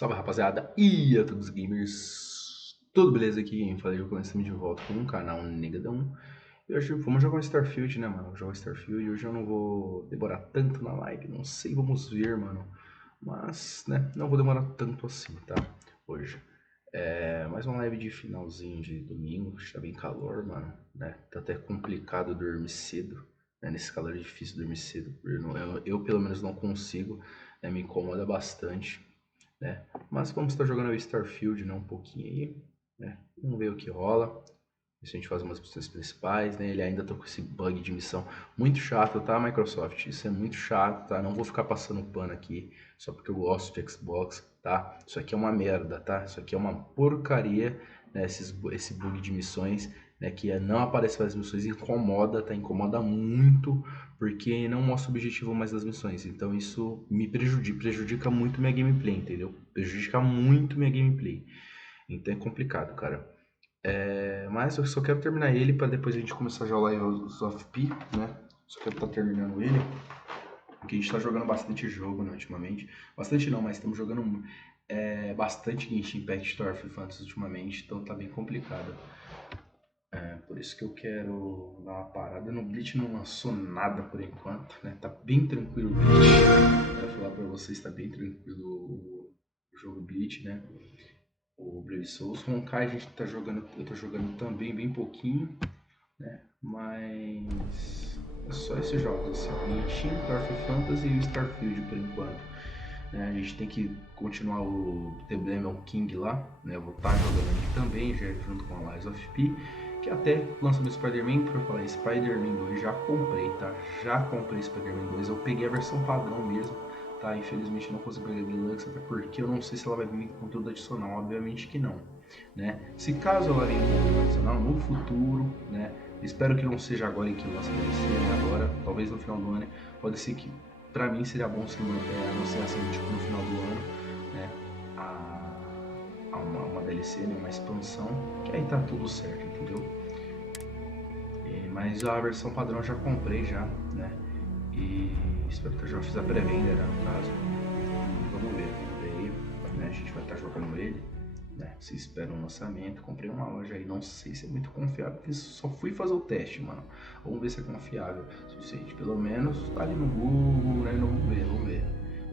Salve rapaziada, e a todos os gamers, tudo beleza aqui? Quem fala, eu começamos de volta com um canal Negadão. E hoje vamos jogar um Starfield, né, mano? Vou jogar um Starfield e hoje eu não vou demorar tanto na live, não sei, vamos ver, mano. Mas, né, não vou demorar tanto assim, tá? Hoje. Mais uma live de finalzinho de domingo, está bem calor, mano, né? Tá até complicado dormir cedo, né? Nesse calor é difícil dormir cedo. Eu pelo menos não consigo, né? Me incomoda bastante, né? Mas vamos estar jogando o Starfield, né, um pouquinho aí, né? Vamos ver o que rola. Se a gente faz umas missões principais, né? Ele ainda tá com esse bug de missão muito chato, tá, Microsoft? Isso é muito chato, tá? Não vou ficar passando pano aqui só porque eu gosto de Xbox, tá? Isso aqui é uma merda, tá? Isso aqui é uma porcaria, né? Esse bug de missões, né? Que não aparece nas missões, incomoda, tá? Incomoda muito, porque não mostra o objetivo mais das missões. Então isso me prejudica muito minha gameplay, entendeu? Prejudica muito minha gameplay. Então é complicado, cara. Mas eu só quero terminar ele para depois a gente começar a jogar os off-P, né? Só quero estar terminando ele, porque a gente está jogando bastante jogo, né, ultimamente. Bastante não, mas estamos jogando bastante Genshin Impact Starfield Fantasy ultimamente, então tá bem complicado. Por isso que eu quero dar uma parada. No Bleach não lançou nada por enquanto, né? Tá bem tranquilo o Bleach. Quero falar para vocês, tá bem tranquilo o jogo Bleach, né? O Brave Souls. Honkai a gente tá jogando, eu tô jogando também bem pouquinho, né? Mas é só esses jogos, assim, o Genshin, Starfield Fantasy e o Starfield por enquanto. Né? A gente tem que continuar o The Blame King lá, né? Eu vou estar jogando ele também, já junto com a Lies of P, que até lançamento do Spider-Man, por falar em Spider-Man 2, já comprei, tá? Já comprei Spider-Man 2, eu peguei a versão padrão mesmo, tá? Infelizmente não consigo pegar a Deluxe, até porque eu não sei se ela vai vir com conteúdo adicional, obviamente que não, né? Se caso ela venha com conteúdo adicional no futuro, né? Espero que não seja agora em que lança a DLC, né? Agora, talvez no final do ano, pode ser que pra mim seria bom se anunciar assim, tipo, no final do ano, né? Uma DLC, né? Uma expansão, que aí tá tudo certo, entendeu? Mas a versão padrão eu já comprei já, né? E espero que eu já fiz a pré-venda, né, no caso. E vamos ver aí, né? A gente vai estar jogando ele, né? Se espera um lançamento. Comprei uma loja aí, não sei se é muito confiável, só fui fazer o teste, mano. Vamos ver se é confiável o suficiente. Pelo menos tá ali no Google, né? Vamos ver.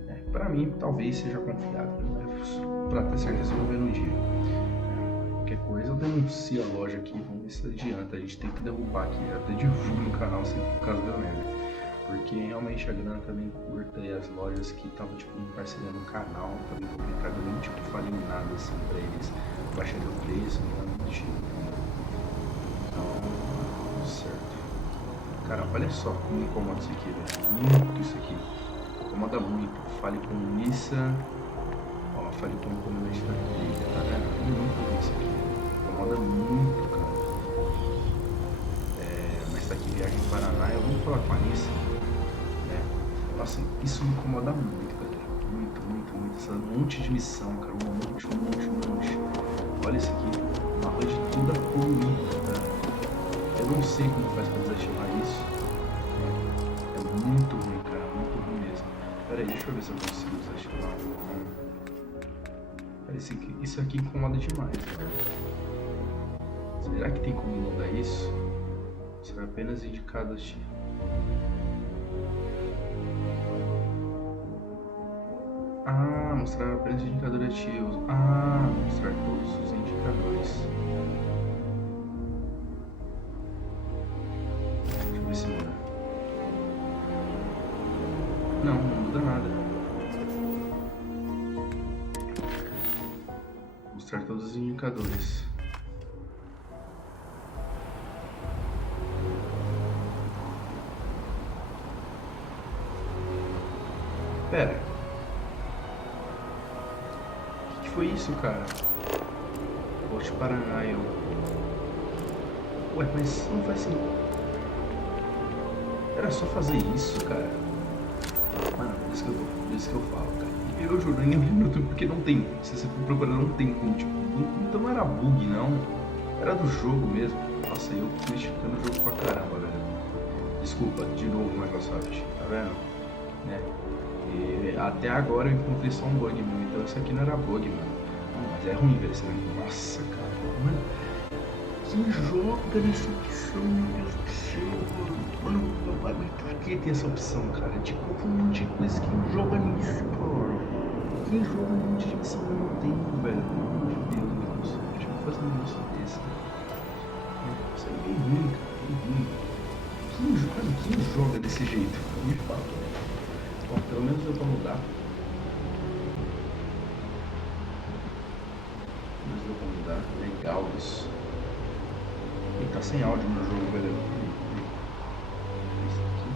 Né? Pra mim, talvez seja confiável, né? Pra ter certeza, vamos ver no dia. Qualquer coisa eu denuncio a loja aqui, vamos ver se adianta. A gente tem que derrubar aqui, até divulgo no canal se por causa da merda. Porque realmente a grana tá bem curta e as lojas que estavam tipo em parceria no canal tá bem complicado, eu nem tipo falei nada assim pra eles baixando o preço, não é muito tipo. Então, tudo certo. Cara, olha só como me incomoda isso aqui, velho. Muito isso aqui. Incomoda muito. Fale com Nissa. Ó, fale com o comandante da trilha, tá vendo? Muito isso aqui. Incomoda muito, cara. Mas tá aqui viagem em Paraná, eu vou falar com a Nissa. Nossa, isso me incomoda muito, galera. Muito, muito, muito. Essa monte de missão, cara. Um monte. Olha isso aqui. Uma rua de toda poluída, tá? Eu não sei como faz pra desativar isso. É muito ruim, cara. Muito ruim mesmo. Pera aí, deixa eu ver se eu consigo desativar. Isso aqui incomoda demais, cara. Será que tem como mudar isso? Será apenas indicado assim. Mostrar apenas indicadores ativos. Mostrar todos os indicadores. Deixa eu ver se muda. Não muda nada. Mostrar todos os indicadores. Pera. Foi isso, cara? Poxa, Paraná, eu... Ué, mas não faz sentido. Era só fazer isso, cara. Mano, por isso que eu falo, cara. Eu juro, nem minuto, porque não tem. Se você for procurar, não tem como, tipo... Então não era bug, não. Era do jogo mesmo. Nossa, eu criticando o jogo pra caramba, velho. Desculpa, de novo, Microsoft. Tá vendo? Né? E até agora eu encontrei só um bug, meu. Então isso aqui não era bug, mano. Não, mas é ruim, velho. Nossa, cara. Mano, quem joga nessa opção, meu Deus do céu, mano. Mano, por que tem essa opção, cara? Tipo, um monte de coisa. Quem joga nisso, cara? Quem joga um monte de missão ao mesmo tempo, velho? Pelo amor de Deus, meu Deus. Deixa eu fazer um negócio desse, né? Isso aí é bem ruim, cara. Bem ruim. Quem joga desse jeito? Me fala. Bom, pelo menos deu pra mudar. Mas deu pra mudar. Legal isso. E tá sem áudio no jogo, velho. Isso aqui.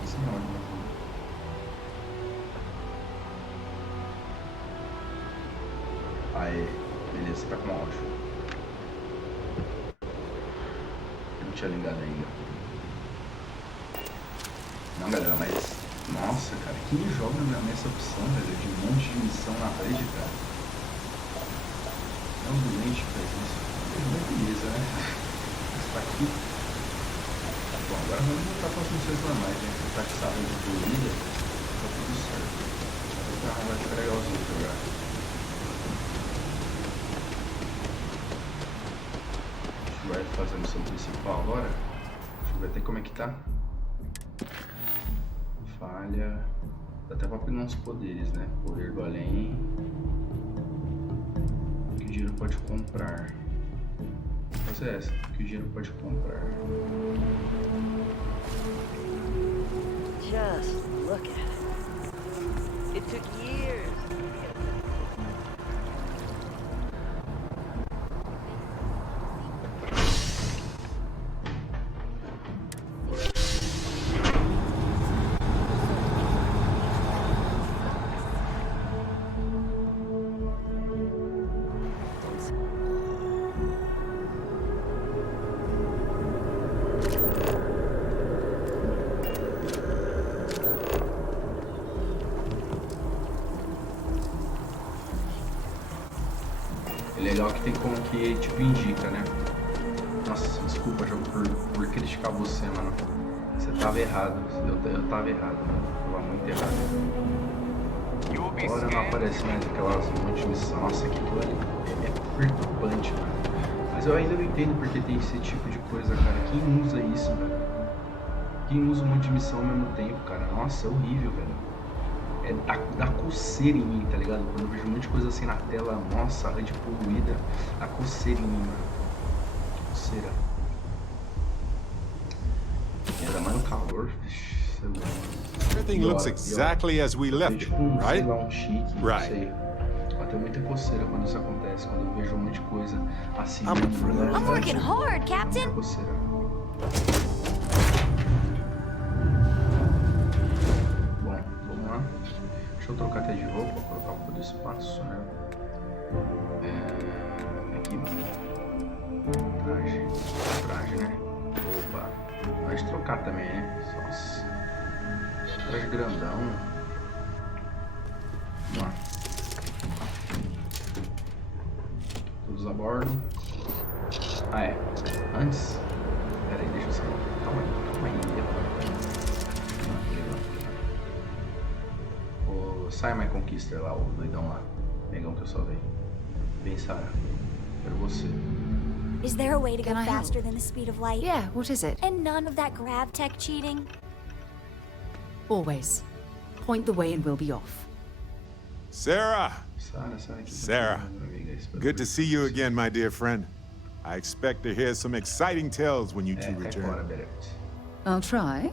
Tá sem áudio no jogo. Aê, beleza, tá com áudio. Não tinha ligado ainda. Não, galera, mas... Nossa, cara, quem joga nessa opção, velho, de um monte de missão na rede, cara? É um doente que faz isso. Beleza, né? Isso aqui. Bom, agora vamos voltar para as funções normais, né? Tá que sabe de corrida, tá tudo certo. O carro vai ficar legalzinho de jogar. A gente vai fazer a missão principal agora. Deixa eu ver até como é que tá. Falha. Dá até pra pegar uns poderes, né? Poder do além. O que o dinheiro pode comprar. Vou fazer essa. O que o dinheiro pode comprar. Just look at it. It took years. É legal que tem como que tipo indica, né? Nossa, desculpa jogo por criticar você, mano. Você tava errado. Eu tava errado, mano. Tava muito errado. Agora não aparece mais aquelas monte de missão. Nossa, que aquilo ali é perturbante, mano. Mas eu ainda não entendo porque tem esse tipo de coisa, cara. Quem usa isso, velho? Quem usa um monte de missão ao mesmo tempo, cara? Nossa, é horrível, velho. É dá coceira em mim, tá ligado? Quando eu vejo um monte de coisa assim na tela, nossa, a rede poluída, dá coceira em mim, mano. Coceira. Ainda mais no calor. Everything looks exactly as we left it, right? Um chique, Right. Sei. Mas tem muita coceira quando isso acontece, quando eu vejo um monte de coisa assim. I'm working hard, Captain. Muita coceira. Bom, vamos lá. Deixa eu trocar até de roupa, colocar um pouco do espaço, né? Aqui. Traje, né? Opa. Pode trocar também, né? Nossa. Traje grandão. Vamos lá. Todos a bordo. Ah, é. Antes. Pera aí, deixa eu sair. Calma aí. O Simon Conquister lá, o doidão lá. Negão que eu só veio. Bem, Sarah. Quero você. Is there a way to go Can I help? faster than the speed of light? Yeah, what is it? And none of that grav tech cheating? Always. Point the way and we'll be off. Sarah! Sarah. Sarah, good to see you again, my dear friend. I expect to hear some exciting tales when you two return. I'll try,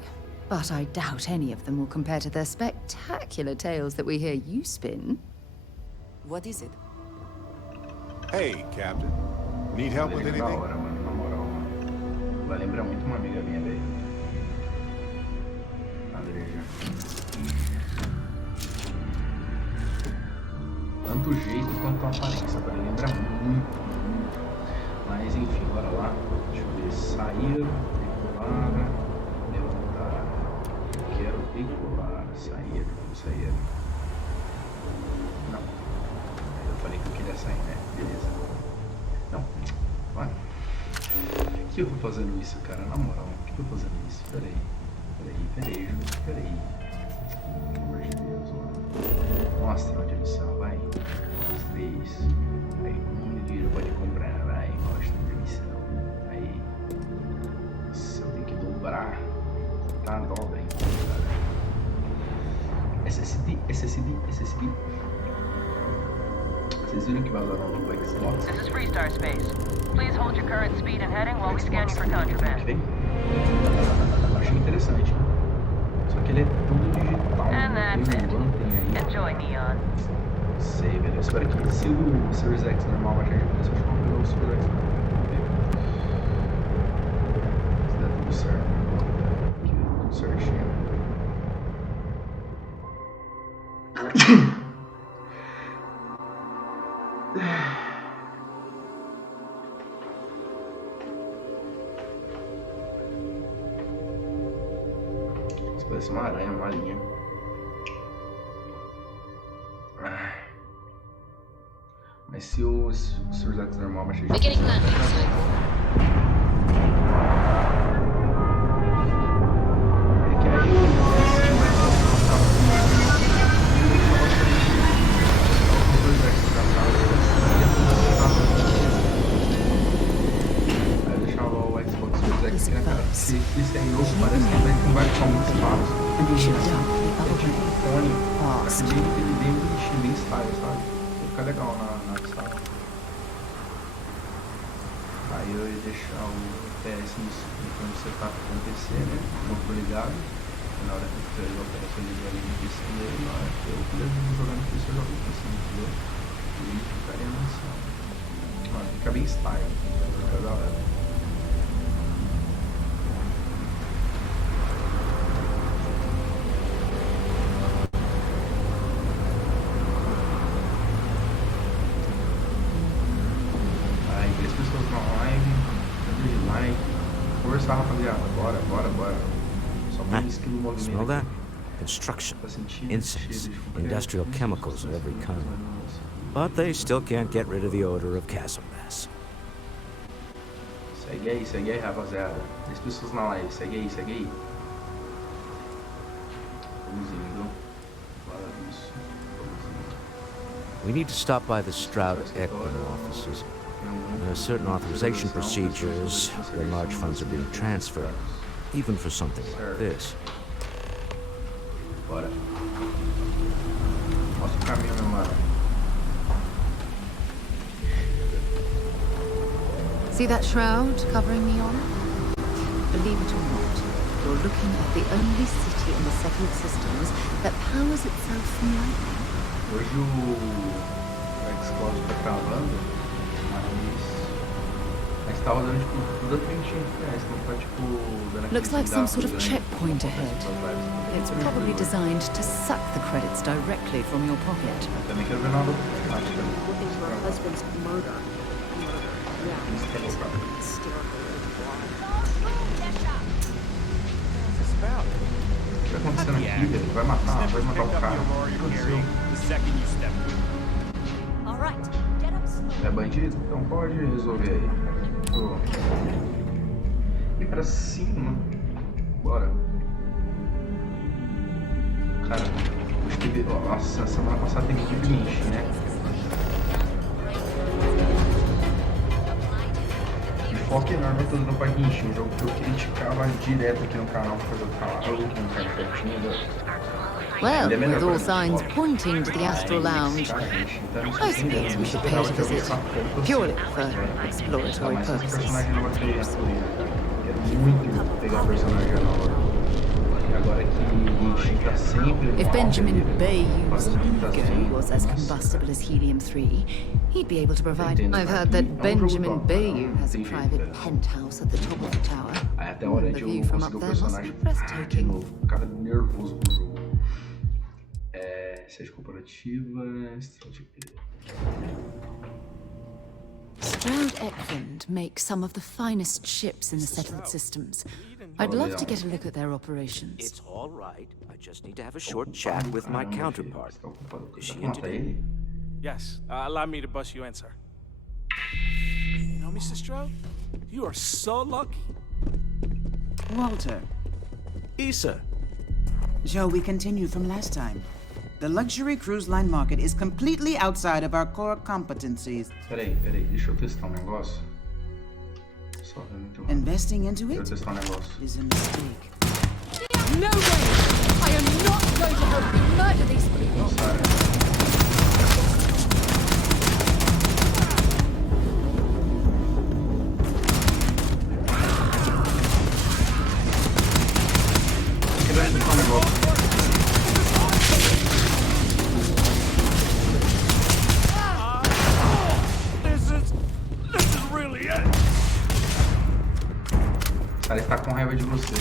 but I doubt any of them will compare to the spectacular tales that we hear you spin. What is it? Hey, Captain. Need help with anything? Na moral. Vai lembrar muito uma amiga minha, velho. Andreja. Tanto o jeito quanto a aparência, vai lembrar muito. Mas enfim, bora lá. Deixa eu ver. Sair, decolar, levantar. Quero decolar. Sair. Não. Eu falei que eu queria sair, né? Beleza. Não. Vai. que eu tô fazendo isso, cara? Na moral, por que eu tô fazendo isso? Peraí, Júlio, peraí. Pelo amor de Deus, mano. Mostra onde eles são, vai. Mostra isso. Aí, como dinheiro pode comprar, vai. Mostra onde eles são. Aí. Nossa, eu tenho que dobrar. Tá, dobra então, cara. SSD. Vocês viram que vai usar no Xbox? This is Freestar Space. Please hold your current speed and heading while we scan you for contraband. Achei interessante. Só que ele é tudo digital. And that's it. Tem aí. Enjoy, Neon. Não sei, velho. Eu espero que se o Series X normal baixar de preço, eu acho que eu vou pegar o Series X normal. Se der tudo certo. Aqui, tudo certinho. Isso parece uma aranha, uma linha. Mas se o Series X normal baixar de preço, Beginning landing cycle. é que aí eu deixava o Xbox Series X aqui na cara. Se esse aí novo parece que não vai ficar muito espaço. And you should dump the É other tipo way. fone. Fast. Bem bonitinho, bem style, sabe? Vai ficar legal na sala. Aí eu ia deixar o PS no setup com o PC, né? Não foi ligado. Na hora que eu fizer o PS eu ligar ali no PC dele, na hora que eu quiser jogar no PC eu jogo no PC, entendeu? E ficaria na sala. Mano, fica bem style, fica da hora. Aí, 10 pessoas na live, tanto de like. Força, rapaziada, bora. Só põe o skill no movimento. Smell that? aqui. Construction, Tá sentindo? incense, Cheiro de fogo. industrial chemicals of every kind. But they still can't get rid of the odor of castle mess. Segue aí, rapaziada. 10 pessoas na live, segue aí. Vamos indo. Bora isso. We need to stop by the Stroud Ekman offices. There are certain authorization procedures when large funds are being transferred, even for something like this. Bora. Mostra o caminho, meu mano. See that shroud covering me on? Believe it or not, you're looking at the only city in the settled systems that powers itself from lightning. Hoje o Xbox tá travando, mas tá rodando tipo tudo a 30 FPS, não tá tipo dando aquele Looks like some sort of grande. checkpoint ahead. It's probably designed to suck the credits directly from your pocket. Também quero ver nada automática. Looking for her husband's murder. Yeah. O que tá acontecendo aqui, velho? Vai matar o cara. O que aconteceu? All right, get up slow. É bandido? Então pode resolver aí. Pô. E pra cima. Bora. Cara, acho que. Nossa, semana passada teve muito guinche, né? E foco enorme eu tô dando pra guinche, um jogo que eu criticava direto aqui no canal por causa do canal. Eu não quero pertinho, Well, with all signs pointing to the Astral Lounge, I suppose we should pay it a visit, purely for exploratory Mas esse purposes. personagem não vai ser quero muito pegar personagem nova. E agora que Genshin tá sempre If no Benjamin auge, Bayou's fazendo tá ego sempre- was as Nossa. combustible as helium-3, he'd be able to provide. Entendo, I've cara. heard that É um jogo Benjamin top, Bayou não has a tem jeito, private velho. penthouse at the top of the tower. Aí até a hora de The eu view from conseguir up o there must personagem be de breathtaking. novo. Cara nervoso pro jogo. Seja cooperativa, estratégia. Stroud Ekland makes some of the finest ships in the settled systems. I'd love to get a look at their operations. It's all right. I just need to have a short chat with my counterpart. Is she in today? Ele? Yes, allow me to bust you in, sir. You know Mr. Stroud? You are so lucky. Walter, Issa. shall we continue from last time? The luxury cruise line market is completely outside of our core competencies. Peraí, deixa eu testar um negócio. Só ver muito rápido. Investing into Deixa eu it testar um negócio. is a mistake. No way! I am not going to help you murder these people! Sara. Queria testar um negócio. This is really it. O cara está com raiva de você.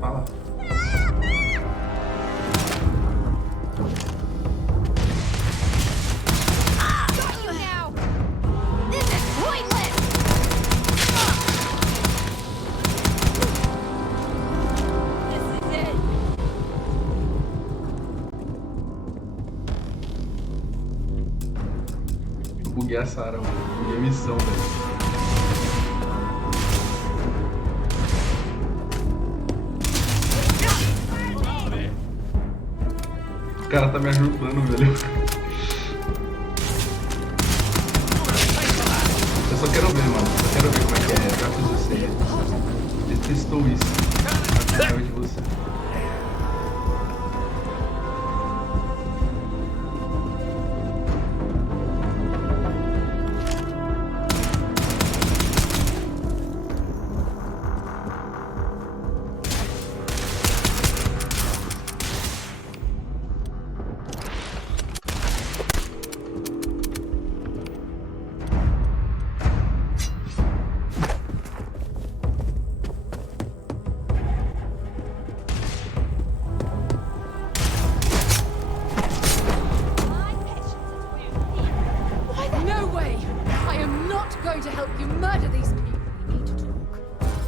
Fala. Got you now! This is pointless! This is it! Eu buguei a Sarah, mano. Eu buguei a missão, velho. O cara tá me ajudando, velho. Eu só quero ver, mano. Só quero ver como é que é. Já fiz você. Ele testou isso. Tá com raiva de você. My patience is wearing thin. No way! I am not going to help you murder these people. We need to talk.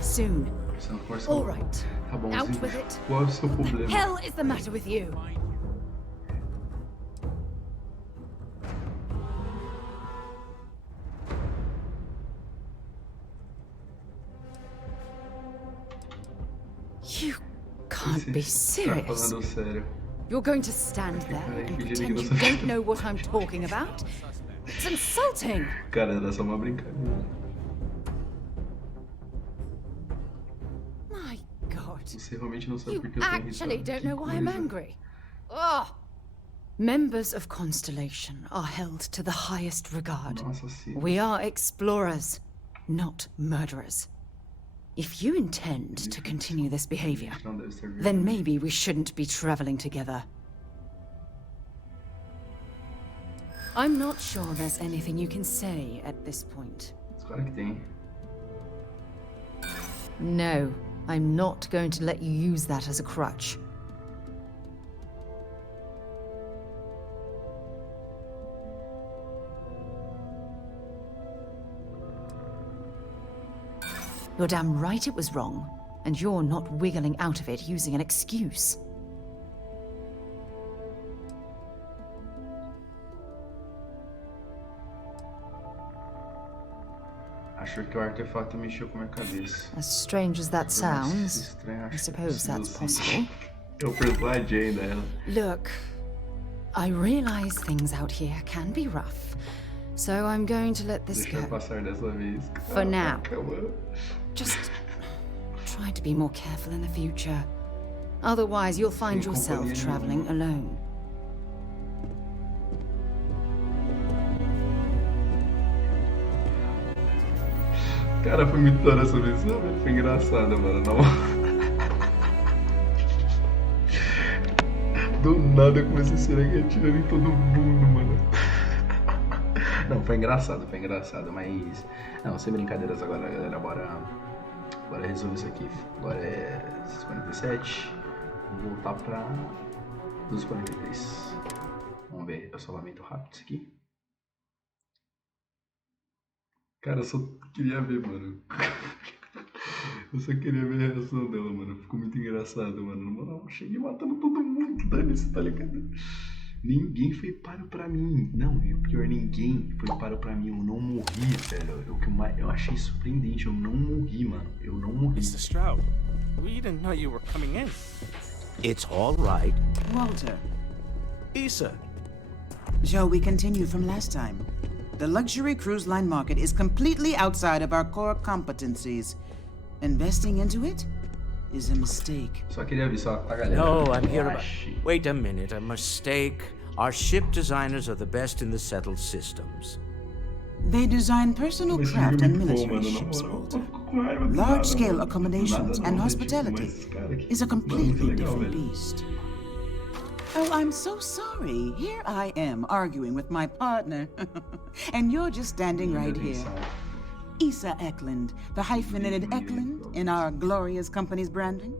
Soon. Você não força. All right. Tá Out bonzinho. with it. Qual é o seu What the problema? hell is the matter with you? You can't be Tá serious. falando sério. You're going to stand there Peraí, and que pretend you direito você- don't know what I'm talking about? It's insulting. Cara, era só uma brincadeira. My God. Você realmente não sabe You por que eu tô actually irritado. don't Que know why I'm coisa. angry. Ugh. Members of Constellation are held to the highest regard. Nossa, sim. We are explorers, not murderers. If you intend to continue this behavior, Não deve ser verdade. then maybe we shouldn't be traveling together. I'm not sure there's anything you can say at this point. Claro que tem. No, I'm not going to let you use that as a crutch. You're damn right it was wrong, and you're not wiggling out of it using an excuse. Acho que o artefato mexeu com a minha cabeça. As strange as that Foi mais sounds, estranho, acho I que suppose é that's possível, possible. sim. Eu persuadi ainda ela. Look, I realize things out here can be rough, so I'm going to let this Deixa eu go. passar dessa vez. For now. Caraca, mano. Just try to be more careful in the future. Otherwise, you'll find Sem yourself companhia traveling nenhuma. alone. Cara, foi muito da hora essa missão, velho. Foi engraçada, mano. Na moral. Do nada eu comecei a ser aqui atirando em todo mundo, mano. Não, foi engraçado, mas. Não, sem brincadeiras agora, galera. Bora resolver isso aqui. Agora é 6h47. Vou voltar pra 2h43. Vamos ver, é o salvamento rápido isso aqui. Cara, eu só queria ver, mano. Eu só queria ver a reação dela, mano. Ficou muito engraçado, mano. Mano, cheguei matando todo mundo, dane-se, tá ligado? Ninguém foi páreo pra mim. Não, e o pior, ninguém foi páreo pra mim. Eu não morri, velho. Eu achei surpreendente. Eu não morri, mano. Eu não morri. Mr. Stroud, we didn't know you were coming in. It's all right. Walter, Issa, shall we continue from last time? The luxury cruise line market is completely outside of our core competencies. Investing into it is a mistake. Só queria avisar a galera. No, I'm here Eu about... achei. Wait a minute, a mistake. Our ship designers are the best in the settled systems. They design personal Esse craft jogo é and muito bom, military mano. Na ships, moral, eu Walter. fico com raiva do nada, Large-scale mano. accommodations Do nada and não, hospitality tipo, mas, cara, que- is a mano, muito completely legal, different velho. beast. Oh, I'm so sorry. Here I am arguing with my partner. And you're just standing right here. Issa Eklund, the hyphenated Eklund in our glorious company's branding.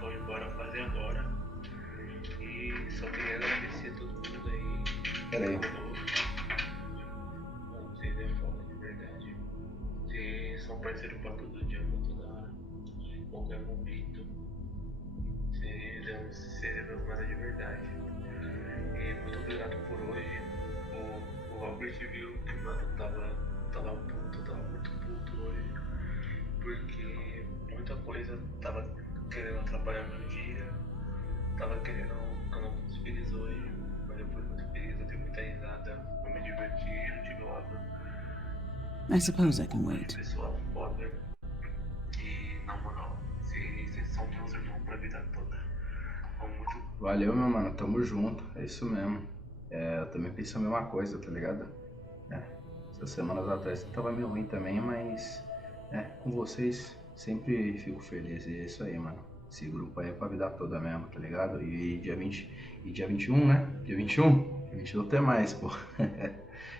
Foi embora fazer agora. E só queria agradecer a todo mundo aí. Peraí. Vocês é foda, de verdade. Vocês são parceiros pra todo dia, pra toda hora. Em qualquer momento. Vocês é meus manos de verdade. E muito obrigado por hoje. O Robert viu que, mano, tava muito puto hoje. Porque muita coisa tava querendo atrapalhar meu dia. Tava querendo que eu não fosse feliz hoje. Mas eu fui muito feliz, eu dei muita risada. Eu me diverti, eu tive óbvio. I suppose I can wait. Pessoal foda. E na moral, vocês são meus irmãos pra vida toda. Muito... Valeu, meu mano. Tamo junto. É isso mesmo. É, eu também pensei a mesma coisa, tá ligado? É, essas semanas atrás tava meio ruim também, mas... com vocês sempre fico feliz. E é isso aí, mano. Esse grupo aí é pra vida toda mesmo, tá ligado? E dia 20... E dia 21, né? Dia 21? Dia 22 tem mais, pô.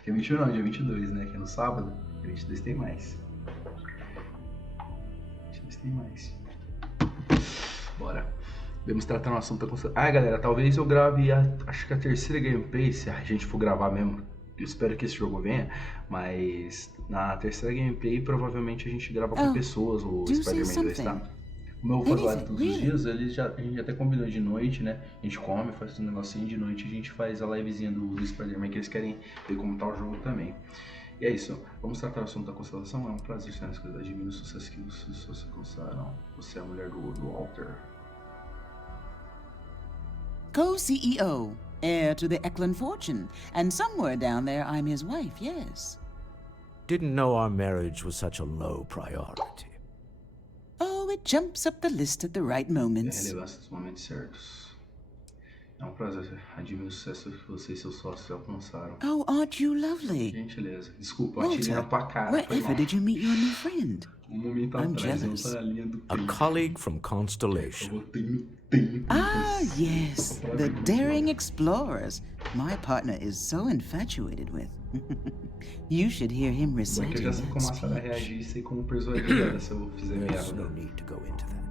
Dia 21 não, dia 22, né? Que é no sábado. Dia 22 tem mais. Dia 22 tem mais. Bora. Vamos tratar um assunto com... Ah, galera, talvez eu grave acho que a terceira gameplay, se a gente for gravar mesmo. Eu espero que esse jogo venha, mas na terceira gameplay provavelmente a gente grava com pessoas o Spider-Man 2, tá? Como eu faço live todos os dias, a gente até combinou de noite, né? A gente come, faz um negocinho de noite, a gente faz a livezinha do Spider-Man, que eles querem ver como tá o jogo também. E é isso, vamos tratar o assunto da constelação. É um prazer ser nas coisas de mim, os sucessos que você constaram. Você é a mulher do Walter. Co-CEO, heir to the Eklund fortune, and somewhere down there I'm his wife, yes. Didn't know our marriage was such a low priority. Oh, it jumps up the list at the right moments. Relevância dos momentos certos. É um prazer. Admiro o sucesso que você e seus sócios alcançaram. Oh, aren't you lovely? Gentileza. Desculpa, eu atirei na Walter, tua cara. wherever did you meet your new friend? Momento I'm atrás, jealous. eu linha do A tempo. colleague from Eu Constellation. botei no tempo. Ah, yes, the daring explorers. My partner is so infatuated with. You should hear him Bom, que eu reciting já sei that como a Sarah speech. reagir e sei como persuadir ela se eu fizer There's no merda. need to go into that.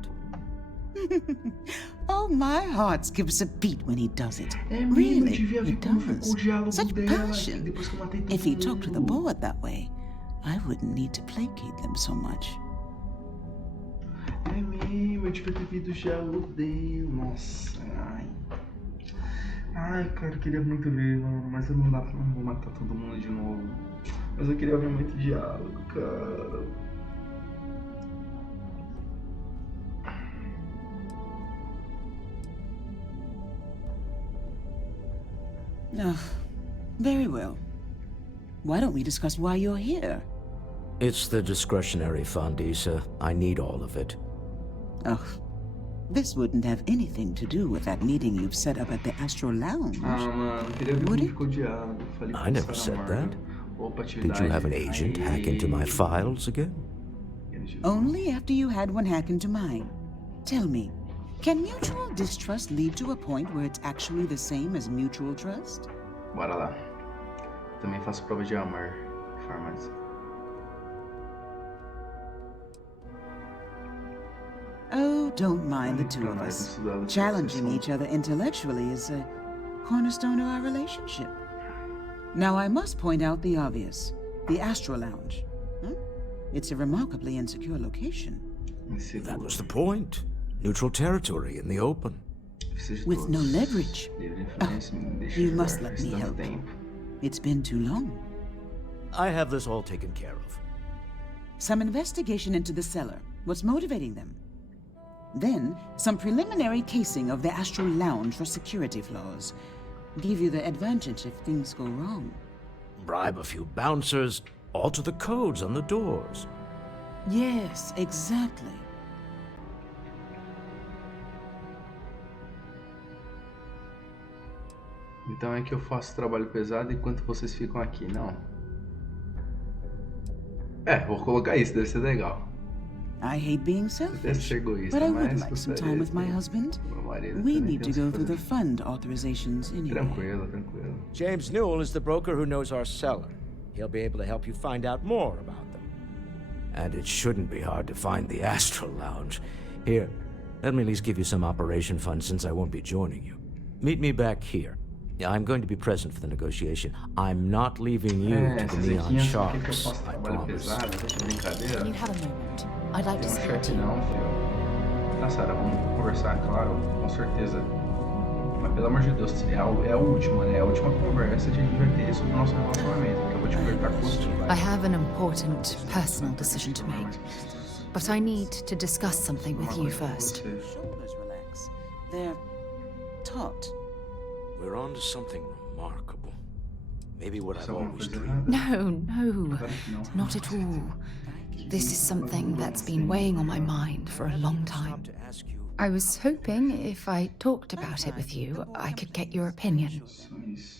Oh, my heart skips a beat when he does it. É mesmo, eu Really, devia he ver como ficou o does. diálogo Such dela passion. depois que eu matei todo If he talked to the mundo. board that way, I wouldn't need to placate them so much. É mesmo, eu devia ter visto o diálogo dele. Nossa, ai. Ai, cara, eu queria muito ver, mano, mas eu não vou matar todo mundo de novo. Mas eu queria ver muito diálogo, cara. Oh, very well. Why don't we discuss why you're here? It's the discretionary fund, Issa. I need all of it. Oh, this wouldn't have anything to do with that meeting you've set up at the Astro Lounge. Ah, mano, eu queria ver Would como it? ficou o diálogo. Falei I com never a said Sarah that. Marga. Opa, Did you have an agent hack into my files again? Only after you had one hack into mine. Tell me, can mutual distrust lead to a point where it's actually the same as mutual trust? Bora lá. Também faço prova de amor. Farmácia. Oh, don't mind the two of us. Challenging each other intellectually is cornerstone of our relationship. Now, I must point out the obvious. The Astro Lounge. Huh? It's a remarkably insecure location. That was the point. Neutral territory in the open. With no leverage. Oh, you must let me help. It's been too long. I have this all taken care of. Some investigation into the cellar. What's motivating them? Then, some preliminary casing of the Astro Lounge for security flaws. Give you the advantage if things go wrong. Bribe a few bouncers, alter the codes on the doors. Yes, exactly. Então é que eu faço trabalho pesado enquanto vocês ficam aqui, não? É, vou colocar isso, deve ser legal. I hate being selfish, egoísta, but I would mas like some time with my husband. We need to go through the fund authorizations anyway. Tranquilo, tranquilo. James Newell is the broker who knows our cellar. He'll be able to help you find out more about them. And it shouldn't be hard to find the Astral Lounge. Here, let me at least give you some operation funds since I won't be joining you. Meet me back here. I'm going to be present for the negotiation. I'm not leaving you to the neon sharks, I promise. Can you have a moment? I'd like to speak to you. Não, filho. Tá, Sarah, vamos conversar, claro, com certeza. Mas pelo amor de Deus, é a última, né? É a última conversa que a gente vai ter sobre o nosso relacionamento, que eu vou te perguntar com I have an important personal decision to make, but I need to discuss something with you first. Shoulders relax. They're taut. We're on to something remarkable. Maybe what I've always dreamed. No, not at all. This is something that's been weighing on my mind for a long time. I was hoping if I talked about it with you, I could get your opinion.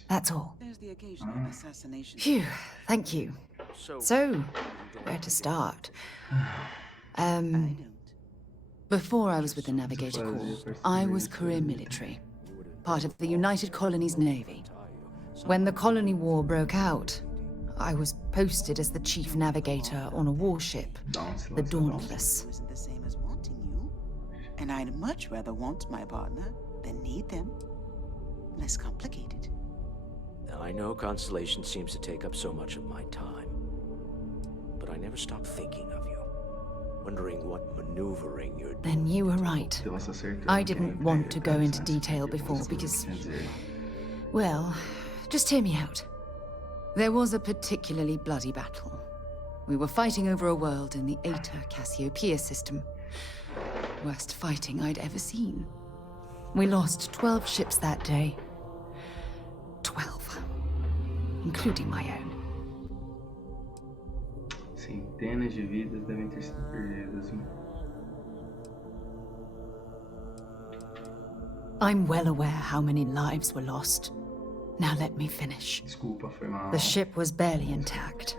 That's all. There's the occasional assassination. Phew, thank you. So, where to start? Before I was with the Navigator Corps, I was career military, part of the United Colonies Navy. When the colony war broke out, I was posted as the chief navigator on a warship, the Dauntless. Isn't the same as wanting you. And I'd much rather want my partner than need them. Less complicated. Now, I know Constellation seems to take up so much of my time, but I never stop thinking of you, wondering what maneuvering you're doing. Then you were right. I didn't want to go into detail before because, well, just hear me out. There was a particularly bloody battle. We were fighting over a world in the Eta Cassiopeia system. Worst fighting I'd ever seen. We lost 12 ships that day. 12. Including my own. Centenas de vidas devem ter sido perdidas. I'm well aware how many lives were lost. Now let me finish. Desculpa, foi mal. The ship was barely intact.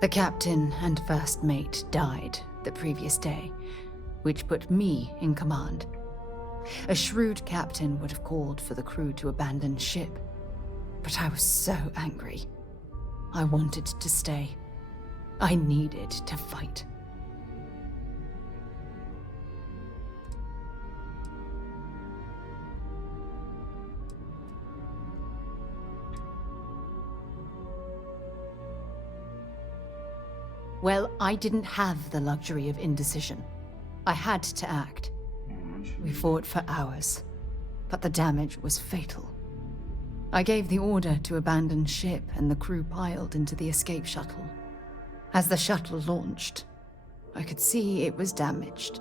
The captain and first mate died the previous day, which put me in command. A shrewd captain would have called for the crew to abandon ship, but I was so angry. I wanted to stay. I needed to fight. Well, I didn't have the luxury of indecision. I had to act. We fought for hours, but the damage was fatal. I gave the order to abandon ship and the crew piled into the escape shuttle. As the shuttle launched, I could see it was damaged.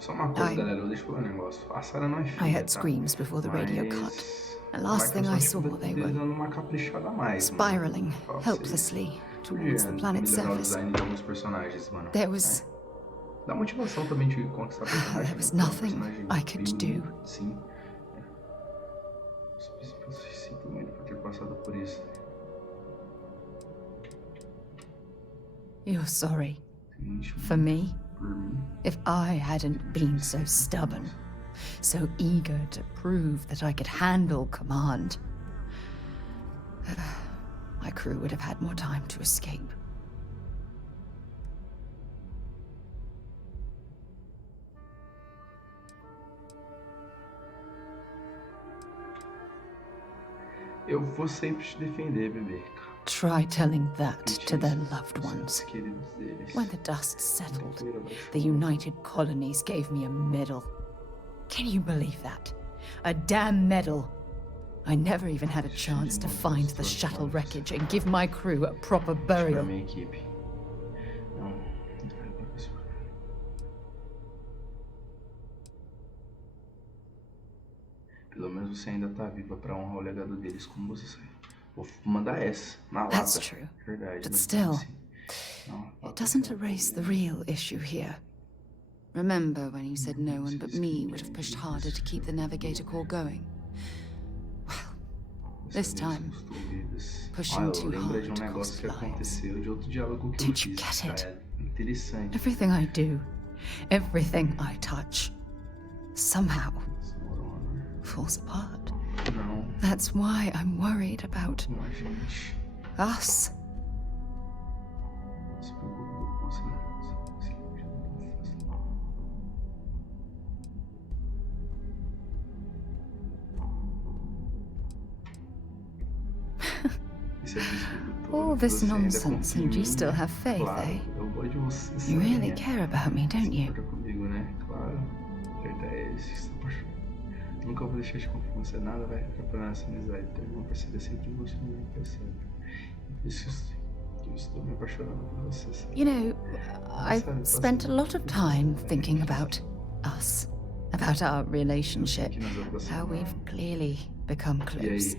Só uma coisa, galera, deixa eu falar um negócio. A Sarah não é feia, I heard tá? screams before the radio cut. The last thing I saw, they were dando uma caprichada a mais, mano. spiraling Fala pra helplessly towards the planet's melhorar o surface. design de alguns personagens, mano. There was Dá motivação também de conquistar personagens. there was um nothing personagem I could bem, do. Sim. Sinto muito por ter passado por isso. You're sorry. Sim, For me? por mim. If I hadn't been so stubborn, so eager to prove that I could handle command, my crew would have had more time to escape. Eu vou sempre te defender, bebê. Try telling that to their loved ones. When the dust settled, the United Colonies gave me a medal. Can you believe that? A damn medal. I never even had a chance to find the shuttle wreckage and give my crew a proper burial. Pelo menos você ainda tá viva pra honrar o legado deles como você saiu. Vou mandar essa na lata. That's true. Verdade, But still, it doesn't erase the real issue here. Remember when you said no one but me would have pushed harder to keep the navigator core going? Well, this time, pushing too hard cost lives. Don't you get it? Everything I do, everything I touch, somehow falls apart. That's why I'm worried about us. All this nonsense and you still have faith, eh? You really care about me, don't you? Nunca vou deixar de confiar em você, nada vai atrapalhar essa amizade. Ter uma parceria sempre você não vai sempre. Isso eu estou me apaixonando por você. Sabe? You know, I've spent a lot of time thinking about us, about our relationship, how we've clearly become close.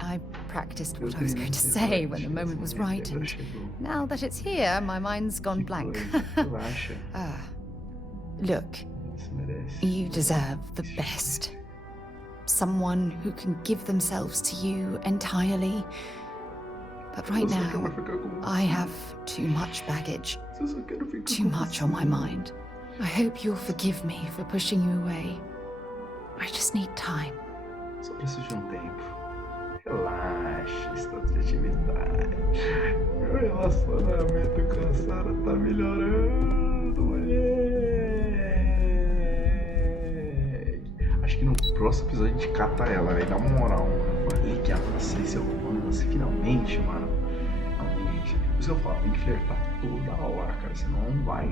I practiced what I was going to say when the moment was right, and now that it's here, my mind's gone blank. Look, you deserve the best. Someone who can give themselves to you entirely. But right now, I have too much baggage, too much on my mind. I hope you'll forgive me for pushing you away. I just need time. Só preciso de tempo. Relaxa, está de atividade. Meu relacionamento com a Sarah tá melhorando, mulher. Acho que no próximo episódio a gente cata ela, vai dar uma moral. Eu falei que a paciência é o romance, finalmente, mano. Finalmente. Por isso eu falo, tem que flertar toda hora, cara, senão não vai.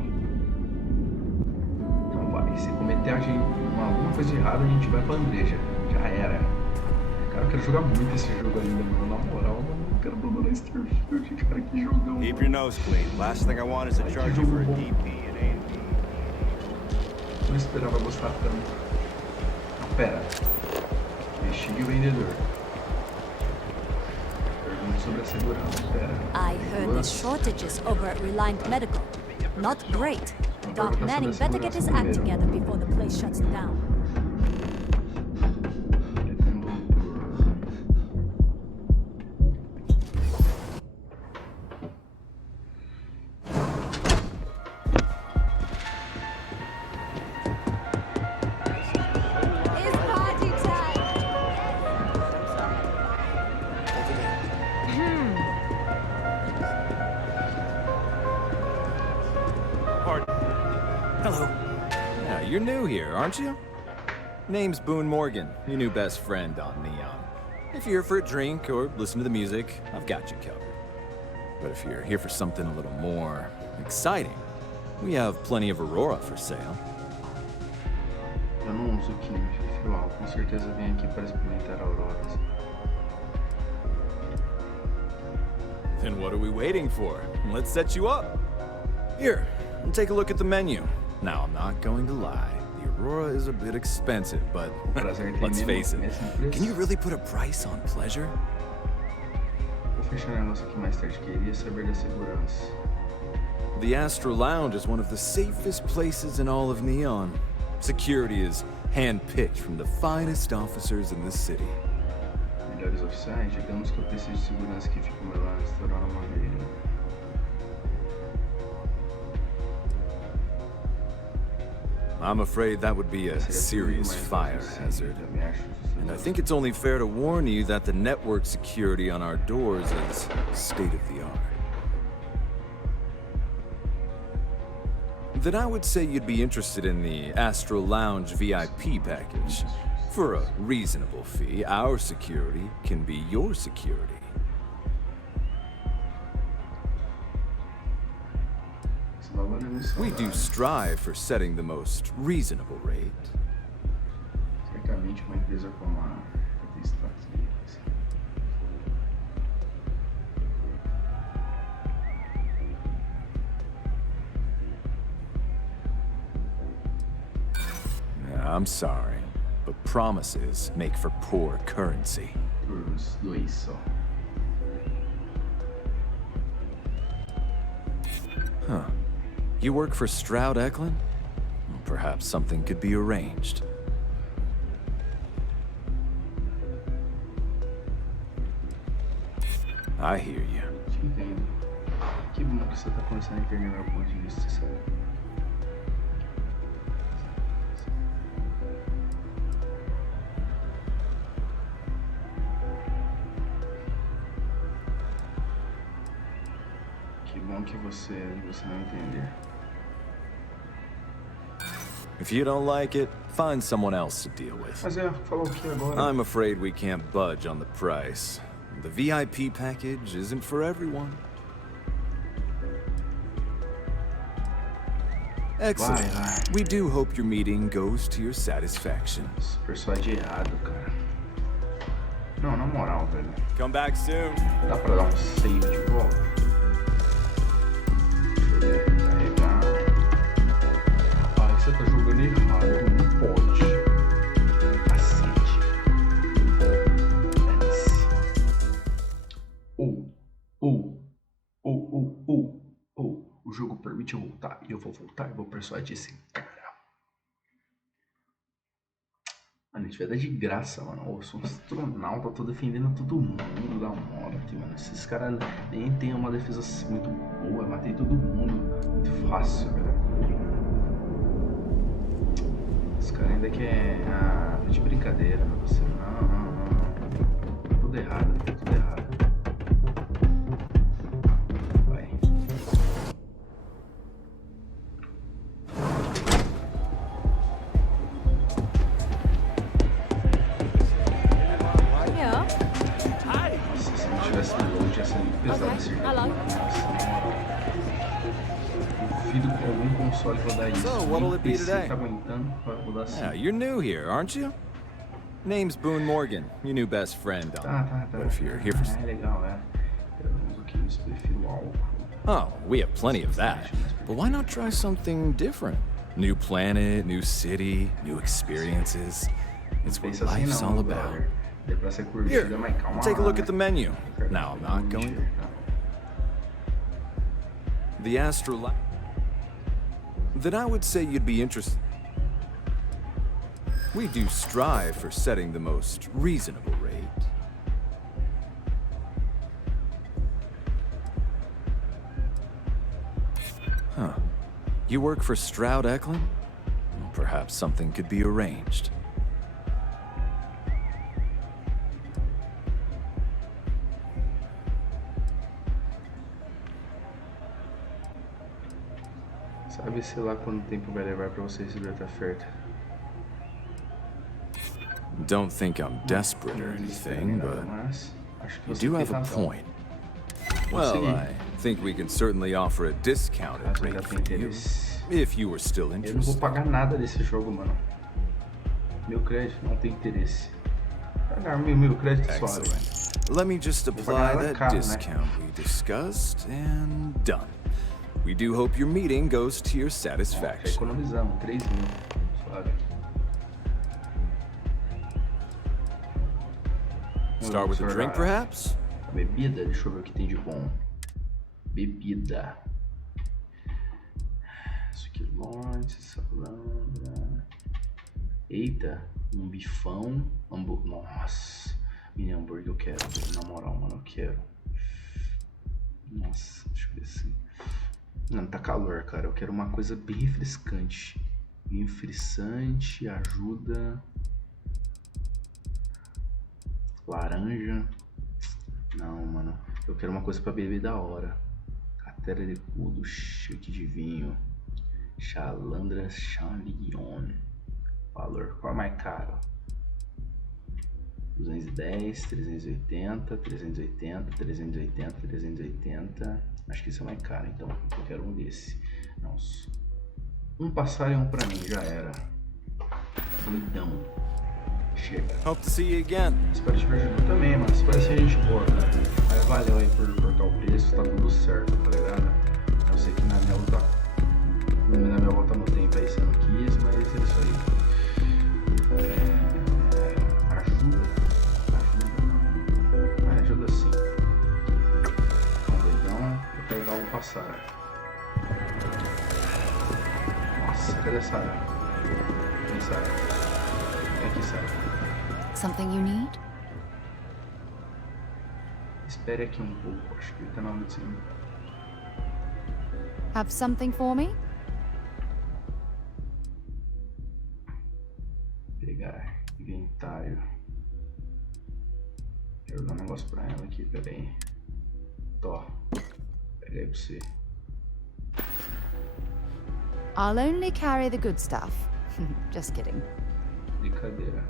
Não vai. Se cometer alguma coisa errada, a gente vai pra Andreja. Já era. Cara, eu quero jogar muito esse jogo ainda, mano. Na moral, mano. Eu quero abandonar Starfield, cara, que jogão. Keep your nose clean. Last thing I want is to charge you for a DP and A&P. Não esperava gostar tanto. Pera, investigue o vendedor. Pergunte sobre a segurança. Pera. I heard the shortages over at Reliant Medical. Not great. Doc Manning better get his act together before the place shuts down. You're new here, aren't you? Name's Boone Morgan, your new best friend on Neon. If you're here for a drink or listen to the music, I've got you covered. But if you're here for something a little more exciting, we have plenty of Aurora for sale. Eu não uso química, com certeza vem aqui para experimentar auroras. Then what are we waiting for? Let's set you up. Here, take a look at the menu. Now, I'm not going to lie. The Aurora is a bit expensive, but let's face it. Can you really put a price on pleasure? Vou fechar negócio aqui mais tarde. Queria saber da segurança. The Astro Lounge is one of the safest places in all of Neon. Security is hand-picked from the finest officers in the city. Melhores oficiais? Digamos que eu preciso de segurança que fica ao meu lado, estourar uma mangueira. I'm afraid that would be a serious fire hazard. And I think it's only fair to warn you that the network security on our doors is state-of-the-art. Then I would say you'd be interested in the Astro Lounge VIP package. For a reasonable fee, our security can be your security. We do strive for setting the most reasonable rate. Certamente uma empresa como a I'm sorry, but promises make for poor currency. Os dois só. Huh. You work for Stroud Eklund? Perhaps something could be arranged. I hear you. Te entendo. Que bom que você tá começando a entender meu ponto de vista, sabe? Que bom que você não entender. If you don't like it, find someone else to deal with. Mas falou o que agora? I'm afraid we can't budge on the price. The VIP package isn't for everyone. Excellent. Vai. We do hope your meeting goes to your satisfaction. Persuade errado, cara. Não, na moral, velho. Come back soon. Dá pra dar um save de volta? Carregar. Rapaz, você tá jogando errado. Não pode. Cacete. Dane-se. O jogo permite eu voltar. E eu vou voltar e vou persuadir esse cara. Mano, a gente vai dar de graça, mano. Eu sou um astronauta, tô defendendo todo mundo da morte, mano. Esses caras nem tem uma defesa assim muito boa. Eu matei todo mundo. Muito fácil, velho. Os caras ainda querem. Ah, tá de brincadeira, meu parceiro. Não. Tudo errado, tudo errado. Vai. Nossa, se não tivesse longe, ia ser muito pesado esse jogo. Duvido que algum console rodar isso. So, what'll it be PC today? tá aguentando pra rodar assim. Yeah, you're new here, aren't you? Name's Boone Morgan, your new best friend. Tá. But if you're here for... É legal, é. Eu prefiro álcool. Oh, we have plenty of that. But why not try something different? New planet, new city, new experiences. It's what Pensa assim life's não, all meu about. brother. Dê pra ser Here, curtida, mas calma take a lá, look né? at the menu. Now, I'm not going to... The astral... Then I would say you'd be interested. We do strive for setting the most reasonable rate. Huh. You work for Stroud Eklund? Perhaps something could be arranged. Sabe, sei lá quanto tempo vai levar pra você receber outra oferta. Don't think I'm desperate or anything, but Mas acho que you você do tem have a razão. point. Well, I think we can certainly offer a discounted Caso rate ainda for tenha you, interesse. if you were still Eu não vou interested. pagar nada desse jogo, mano. Meu crédito não tem interesse. Pagar meu crédito suave. Excellent. Let me just Vou pagar apply nada that caro, né? discount we discussed, and done. We do hope your meeting goes to your Já satisfaction. economizamos, 3.000. Suave. Start with a drink, perhaps? A bebida, deixa eu ver o que tem de bom. Bebida. Isso aqui é longe, salada. Eita, um bifão. Nossa, mini hambúrguer eu quero. Na moral, mano, eu quero. Nossa, deixa eu ver assim. Não, tá calor, cara. Eu quero uma coisa bem refrescante. Bem refrescante, ajuda. Laranja. Não, mano. Eu quero uma coisa pra beber da hora. Catera de cudo, shake de vinho. Chalandra Champion. Valor. Qual é mais caro? 210, 380, 380, 380, 380. Acho que isso é mais caro, então eu quero um desse. Não, um passar e um pra mim, já era. Doidão. Chega. Hope to see you again. Espero te ver junto também, mano. Espero ser gente boa, cara. Aí valeu aí por cortar o preço, tá tudo certo, tá ligado? Eu sei que na minha volta no tempo aí você não quis, mas é isso aí. Ajuda sim. Então, vou pegar um passar. Nossa, cadê a Sarah? Vem, Sarah. Vem aqui, Sarah. Something you need? Espere aqui um pouco, acho que ele tá na hora de cima. Have something for me? Pegar inventário. Quero dar um negócio pra ela aqui, peraí. Tó. Pega aí pra você. I'll only carry the good stuff. Just kidding. Brincadeira.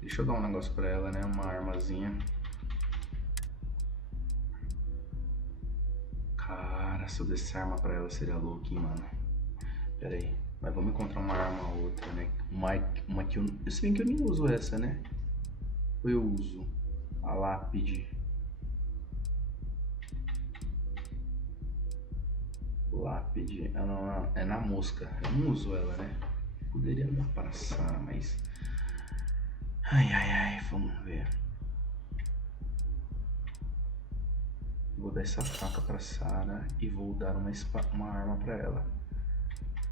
Deixa eu dar um negócio pra ela, né? Uma armazinha. Cara, se eu desse arma pra ela seria louco, hein, mano. Pera aí. Mas vamos encontrar uma arma ou outra, né? Uma que eu sei que eu nem uso essa, né? Ou eu uso a lápide. Lápide, ela é na mosca. Eu não uso ela, né? Poderia me passar, mas... Ai, vamos ver. Vou dar essa faca pra Sarah e vou dar uma arma pra ela.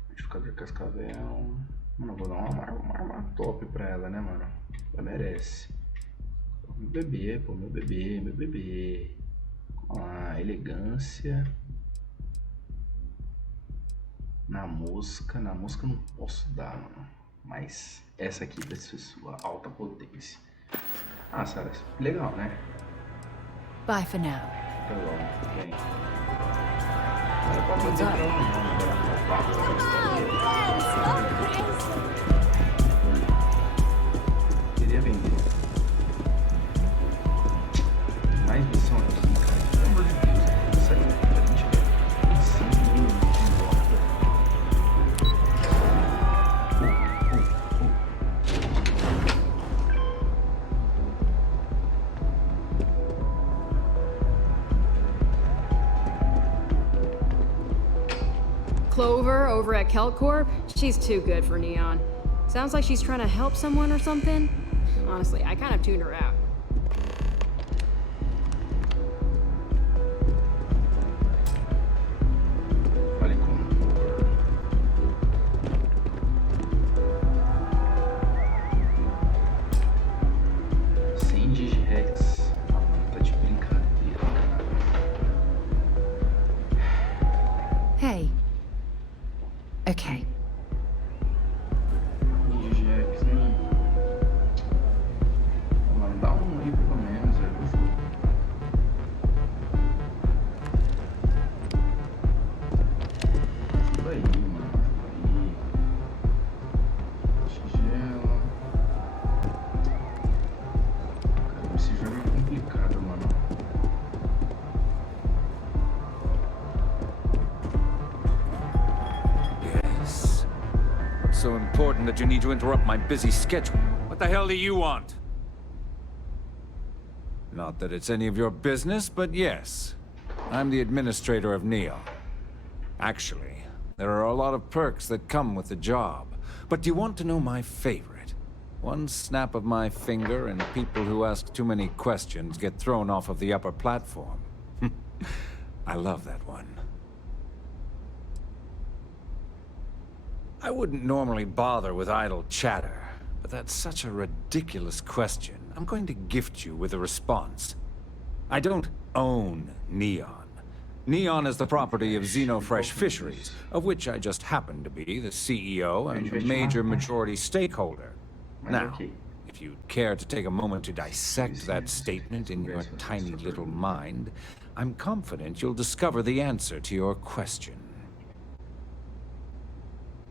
Modificador cascavel. Mano, vou dar uma arma top pra ela, né, mano? Ela merece. Meu bebê, pô, meu bebê. Vamos lá, elegância. Na mosca não posso dar, mano. Mas essa aqui vai ser sua alta potência. Ah, Sarah, legal, né? Bye for now. Tá bom, bem. Olha pra poder queria vender. Mais missão aqui, cara. Pelo amor de Deus, isso aí a gente vai 5 minutos de volta. Clover over at Kelcorp, she's too good for Neon. Sounds like she's trying to help someone or something. Honestly, I kind of tuned her out. Fale com sem digirex. Tá de brincadeira, cara. Hey. Okay. Digirex, Mano, dá um aí pelo menos, por favor. Ajuda aí, mano. Tigela. Cara, esse jogo é complicado, mano. Yes. So important that you need to interrupt my busy schedule. What the hell do you want? Not that it's any of your business, but yes. I'm the administrator of Neon. Actually, there are a lot of perks that come with the job. But do you want to know my favorite? One snap of my finger and people who ask too many questions get thrown off of the upper platform. I love that one. I wouldn't normally bother with idle chatter, but that's such a ridiculous question. I'm going to gift you with a response. I don't own Neon. Neon is the property of Xenofresh Fisheries, of which I just happen to be the CEO and major majority stakeholder. Now, if you'd care to take a moment to dissect that statement in your tiny little mind, I'm confident you'll discover the answer to your question.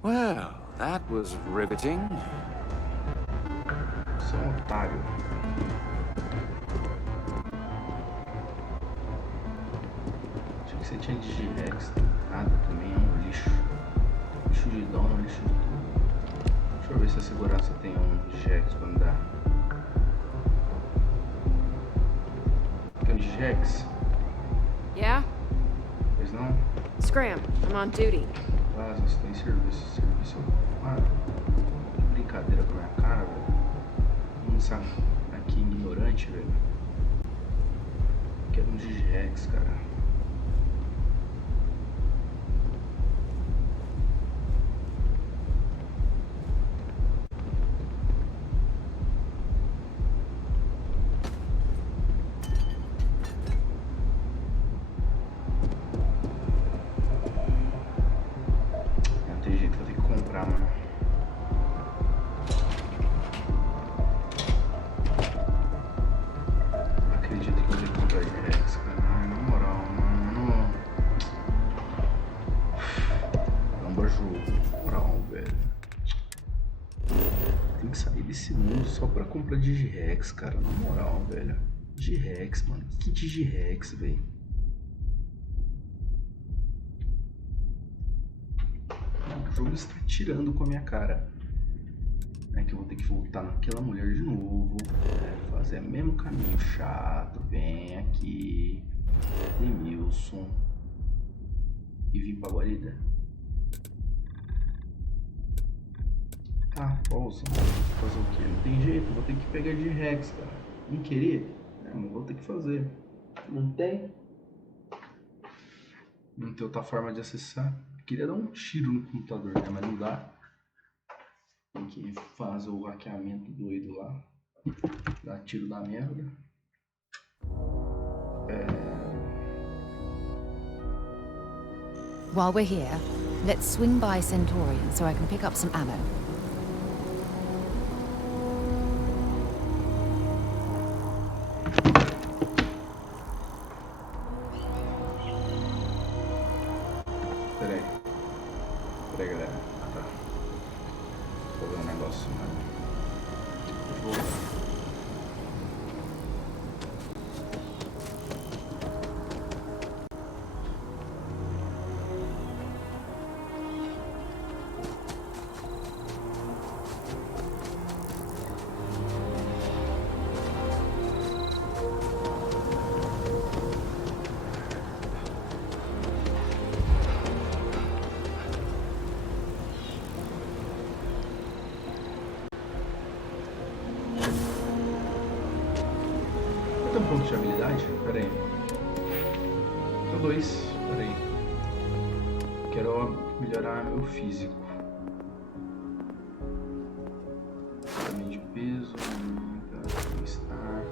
Well, that was riveting. Você é um otário. Achei que você tinha Digirex. Nada também, é um lixo. Lixo de dono, lixo de tudo. Deixa eu ver se a segurança tem um Digirex pra me dar. Tem um Digirex? Yeah? Pois não? Scram, I'm on duty. Ah, você tem serviço. Serviço. Ah, que brincadeira com a minha cara, velho. Nossa, aqui ignorante, velho. Quero um Digirex, cara. Não tem jeito, vou ter que comprar, mano. Não acredito que eu vou ter que comprar Digirex, cara. Ai, na moral, mano. Caramba, jogo. Na moral, velho. Tem que sair desse mundo só pra comprar Digirex, cara. Na moral, velho. Digirex, mano. Que Digirex, velho? O jogo está tirando com a minha cara. É que eu vou ter que voltar naquela mulher de novo. Fazer o mesmo caminho chato. Vem aqui. Demilson. E vim pra guarida. Tá, pausa. Fazer o quê? Não tem jeito. Vou ter que pegar de Rex, cara. Não querer? Mas vou ter que fazer. Não tem? Não tem outra forma de acessar. Queria dar um tiro no computador, né? Mas não dá. Tem que fazer o hackeamento doido lá. Dar tiro da merda. While we're here, let's swing by Centaurian so I can pick up some ammo. Peraí, galera. Ah, tá. Vou ver um negócio, mano. Vou voltar. Tem um ponto de habilidade? Pera aí. Tem dois. Pera aí. Quero melhorar meu físico. Também de peso, bem-estar,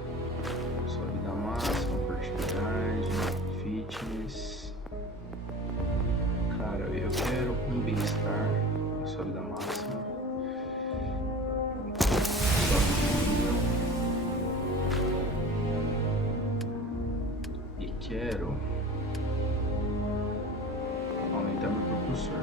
sua vida máxima, fertilidade, fitness. Cara, eu quero um bem-estar, sua vida máxima. E quero aumentar meu propulsor.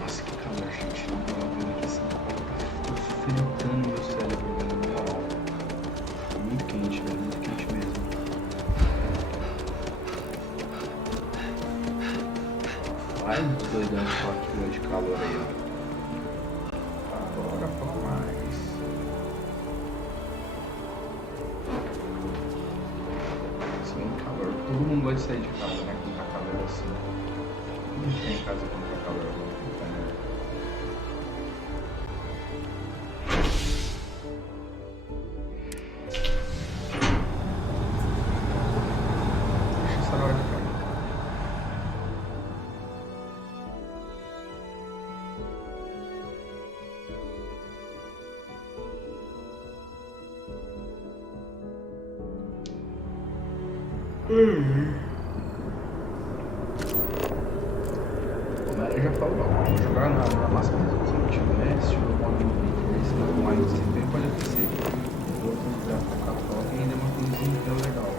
Nossa, que calor, gente. Não vou ver aqui essa tá fritando meu cérebro, velho. Na moral. Muito quente, velho. Muito quente mesmo. Vai, doidão, só aquilo de calor aí, ó. Agora pra mais. Assim, um calor. Todo mundo gosta de sair de casa, né? Quando tá calor assim. Não tem em casa quando tá calor. Deixa essa hora de cair. já falo logo, vou jogar na máxima resolução que tiver, se tiver um modo mais desempenho pode acontecer. Outros gráficos top e ainda uma desempenho legal.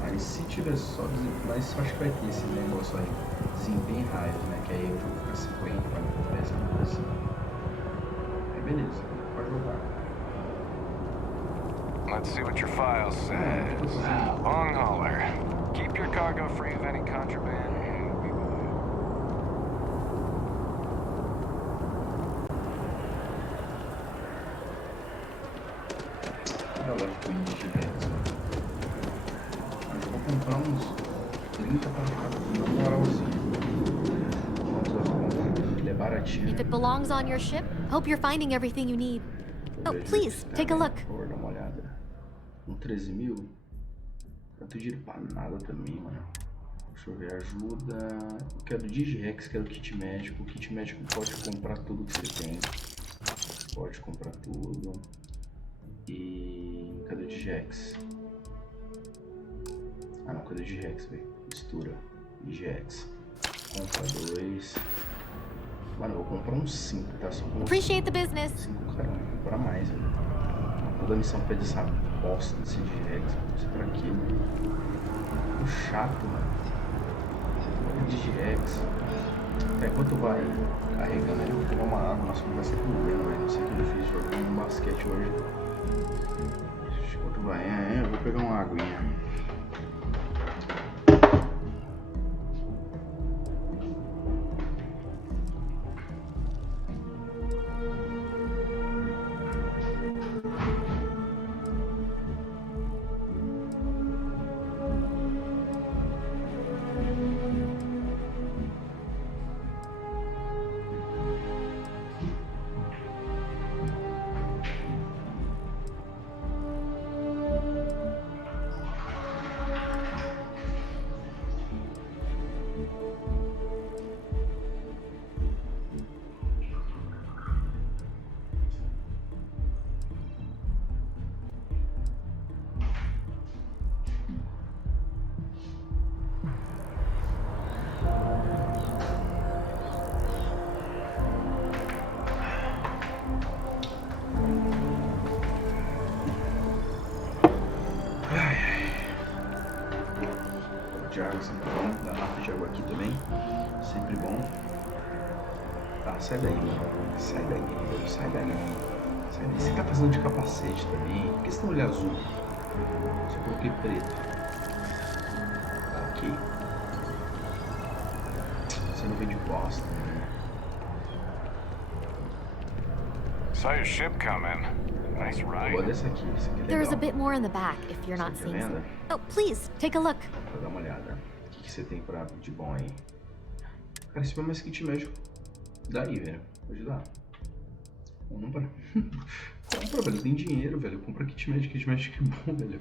Mas se tiver só desempenho, mas eu acho que vai ter esse negócio aí, desempenho raio, né? Que aí o jogo fica 50, 40 FPS por coisa. Aí beleza, pode jogar. Let's see what your file says. Long hauler. Keep your cargo free of any contraband. Ela foi direto. Acho que vou comprar uns 30 para cada na moral assim. Ele é baratinho. If it belongs on your ship, hope you're finding everything you need. Oh, please, take a look. Vou dar uma olhada. 13 mil? Não tem dinheiro pra nada também, mano. Deixa eu ver, ajuda. Eu quero Digirex, quero kit médico. O kit médico pode comprar tudo que você tem. Pode comprar tudo. E cadê o Digirex? Ah não, cadê o Digirex, velho? Mistura. Digirex. Compra 2. Mano, eu vou comprar uns 5, tá? Só Appreciate the business. 5, cara, vou comprar mais, velho. Toda missão pede essa bosta desse Digirex. Não sei pra quê, mano. Muito chato, mano. Digirex. Até enquanto vai carregando aí, eu vou pegar uma água. Nossa, não vai ser comendo, velho. Não sei o que eu fiz jogando um basquete hoje. Enquanto vai, eu vou pegar uma aguinha. De água sempre bom, garrafa de água aqui também, sempre bom. Tá, sai daí, mano. Sai daí, velho. Sai daí. Sai daí. Você tá precisando de capacete também. Por que você tem olho azul? Só coloquei preto. Tá, ok. Você não vê de bosta, né? Saw your ship coming. Nice ride. Olha essa aqui é legal. There's a bit more in the back if you're not seeing it. Oh, please, take a look. Vou dar uma olhada. O que você tem pra de bom aí? Cara, se for mais kit médico, daí, velho. Pode dar. Compra. Compra, velho. Tem dinheiro, velho. Compra kit médico é bom, velho.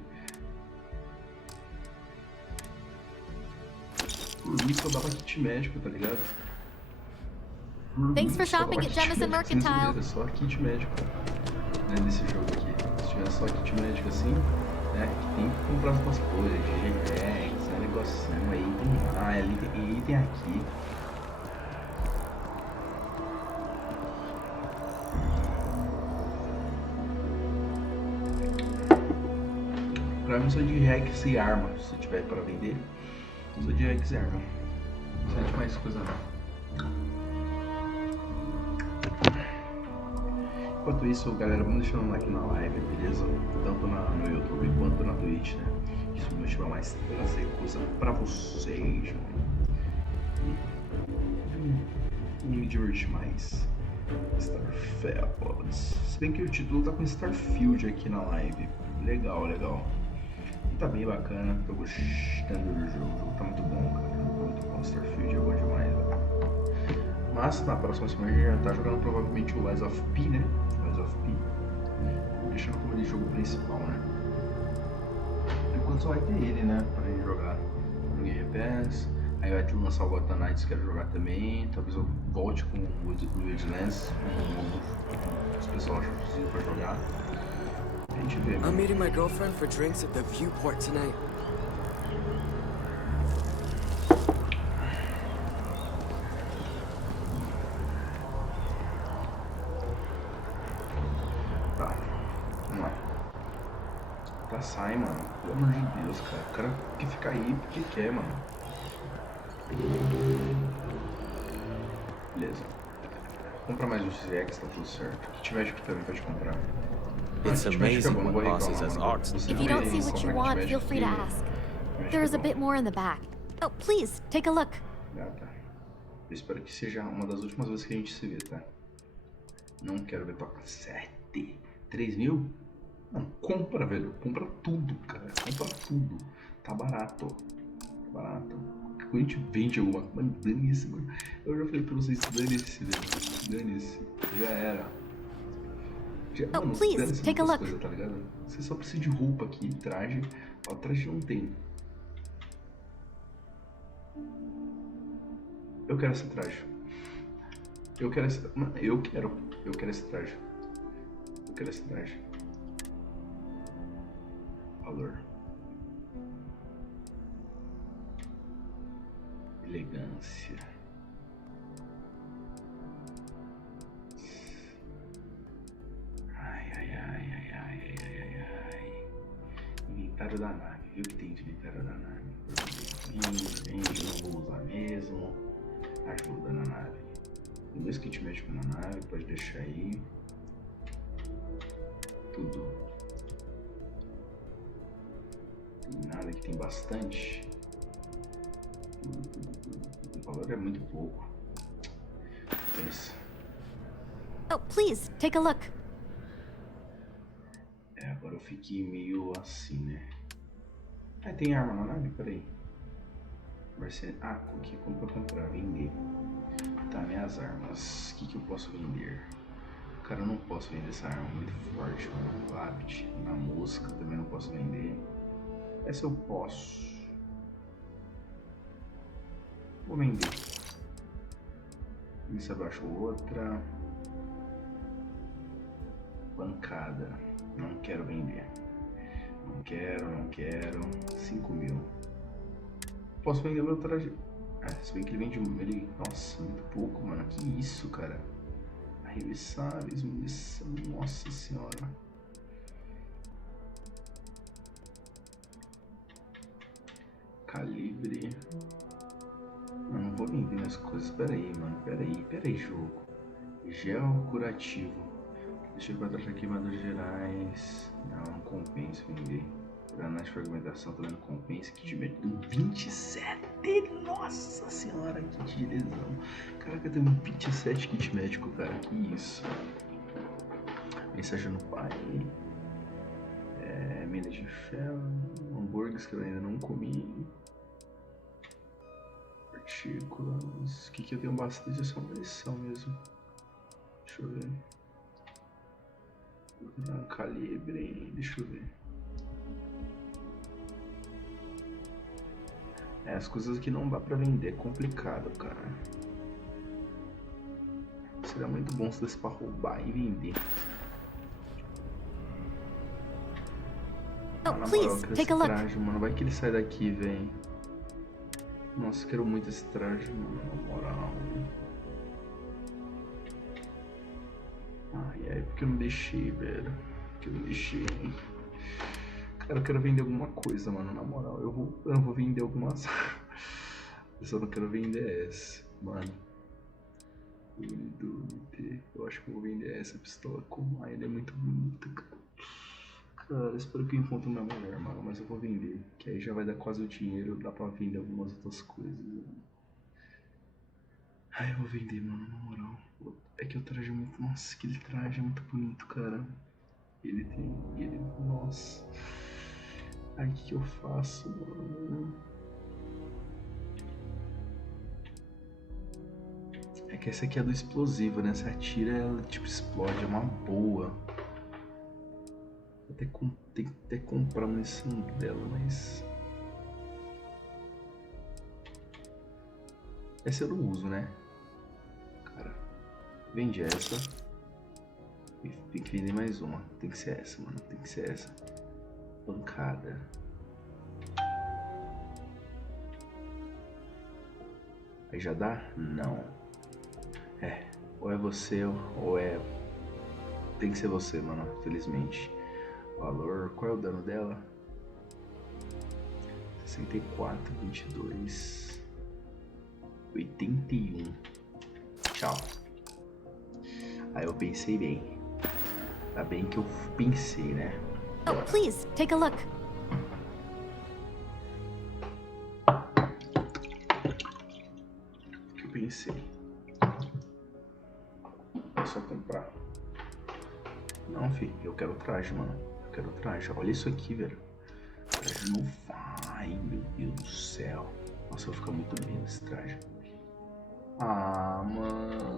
Por isso eu dava kit médico, tá ligado? Thanks for shopping at Jemison Mercantile. Só kit médico, né, nesse jogo aqui. Se tiver só kit médico assim, né, que tem que comprar as coisas, Digirex, é um negocinho aí, tem lá, ali tem aqui. Pra mim só Digirex e arma, se tiver para vender, só Digirex e arma. Não sei de mais coisa não. Enquanto isso, galera, vamos deixando um like na live, beleza? Tanto no YouTube quanto na Twitch, né? Isso me motiva mais a trazer coisa pra vocês, mano. E me divertir mais. Starfield. Se bem que o título tá com Starfield aqui na live. Legal, legal. E tá bem bacana, tô gostando do jogo. O jogo tá muito bom, cara. Tá muito bom. Starfield é bom demais, velho. Mas na próxima semana a gente já tá jogando provavelmente o Lies of P, né? Lies of P. Deixando como ele jogo principal, né? Enquanto só vai ter ele, né? Pra gente jogar no Game Pass. Aí vai ter lançar o Gotham Knights, quero jogar também. Talvez eu volte com o Wildlands. Os pessoal acham possível pra jogar. A gente vê. I'm meeting my girlfriend for drinks at the Viewport tonight. Tá, sai, mano. Pelo amor de Deus, cara. O cara quer ficar aí porque quer, mano. Beleza. Compra mais os GX, tá tudo certo. Kit médico também pode comprar. It's amazing what passes as art. If you don't see what you want, feel free to ask. There's a bit more in the back. Oh, please, take a look. Ah, tá. Eu espero que seja uma das últimas vezes que a gente se vê, tá? Não quero ver tocar 7. 3 mil? Não, compra, velho. Compra tudo, cara. Compra tudo. Tá barato. Tá barato. Quando a gente vende alguma coisa, mano, dane-se, mano. Eu já falei pra vocês, dane-se, velho. Dane-se. Já era. Já, oh, mano, please, take a look. Coisa, tá ligado? Você só precisa de roupa aqui, traje. O traje não tem. Eu quero esse traje. Eu quero esse... Mano, eu quero esse traje. Eu quero esse traje. Valor. Elegância. Inventário da nave. Viu que tem de inventário da nave? Não vou usar mesmo. Ajuda na nave. Tem 2 kits médicos na nave, pode deixar aí. Tudo. Tem nada que tem bastante. O valor é muito pouco. Pensa. Oh, please, take a look. É, agora eu fiquei meio assim, né? Ah, tem arma na nave? Peraí. Ah, aqui, como pra comprar? Vender. Tá, minhas armas. O que eu posso vender? Cara, eu não posso vender essa arma muito forte, mano. Lápide. Na mosca também não posso vender. Essa eu posso. Vou vender. Isso abaixo outra. Pancada. Não quero vender. Não quero. 5 mil. Posso vender meu traje. Ah, se bem que ele vende ele. Nossa, muito pouco, mano. Que isso, cara? Arremessáveis, munição. Nossa senhora. Calibre. Não vou vender as coisas. Pera aí, mano. Pera aí, jogo. Gel curativo. Deixa eu botar aqui queimadas gerais. Não compensa vender. Granada de fragmentação também não compensa. Kit médico 27. Nossa senhora, kit de lesão. Caraca, tem um 27 kit médico, cara. Que isso? Mensagem no pai. Mina de ferro. Hambúrgueres que eu ainda não comi. Partículas. O que eu tenho bastante é só munição mesmo. Deixa eu ver. Calibre. Deixa eu ver. As coisas que não dá pra vender é complicado, cara. Seria muito bom se desse pra roubar e vender. Oh, please, take a look. Traje, mano. Vai que ele sai daqui, velho. Nossa, eu quero muito esse traje, mano. Na moral. Ai, porque eu não deixei, velho. Porque eu não deixei. Cara, eu quero vender alguma coisa, mano, na moral. Eu não vou vender algumas. Eu só não quero vender essa, mano. Eu acho que eu vou vender essa pistola com a ele é muito bonita, cara. Cara, espero que eu encontre minha mulher, mano. Mas eu vou vender. Que aí já vai dar quase o dinheiro. Dá pra vender algumas outras coisas, mano. Ai, eu vou vender, mano, na moral. É que o traje é muito. Nossa, aquele traje é muito bonito, cara. Ele tem. Nossa. Ai, o que eu faço, mano? É que essa aqui é do explosivo, né? Você atira, ela tipo explode, é uma boa. Tem que até comprar a munição dela, mas... Essa eu não uso, né? Cara, vende essa. E tem que vender mais uma. Tem que ser essa, mano. Tem que ser essa. Pancada. Aí já dá? Não. Ou é você ou é... Tem que ser você, mano, felizmente. Valor, qual é o dano dela? 64, 22, 81. Tchau. Aí eu pensei bem. Tá bem que eu pensei, né? Oh, please, take a look. O que eu pensei? É só comprar. Não, filho, eu quero traje, mano. Eu quero traje. Olha isso aqui, velho. Traje no vai, meu Deus do céu. Nossa, eu vou ficar muito bem nesse traje. Ah, mano.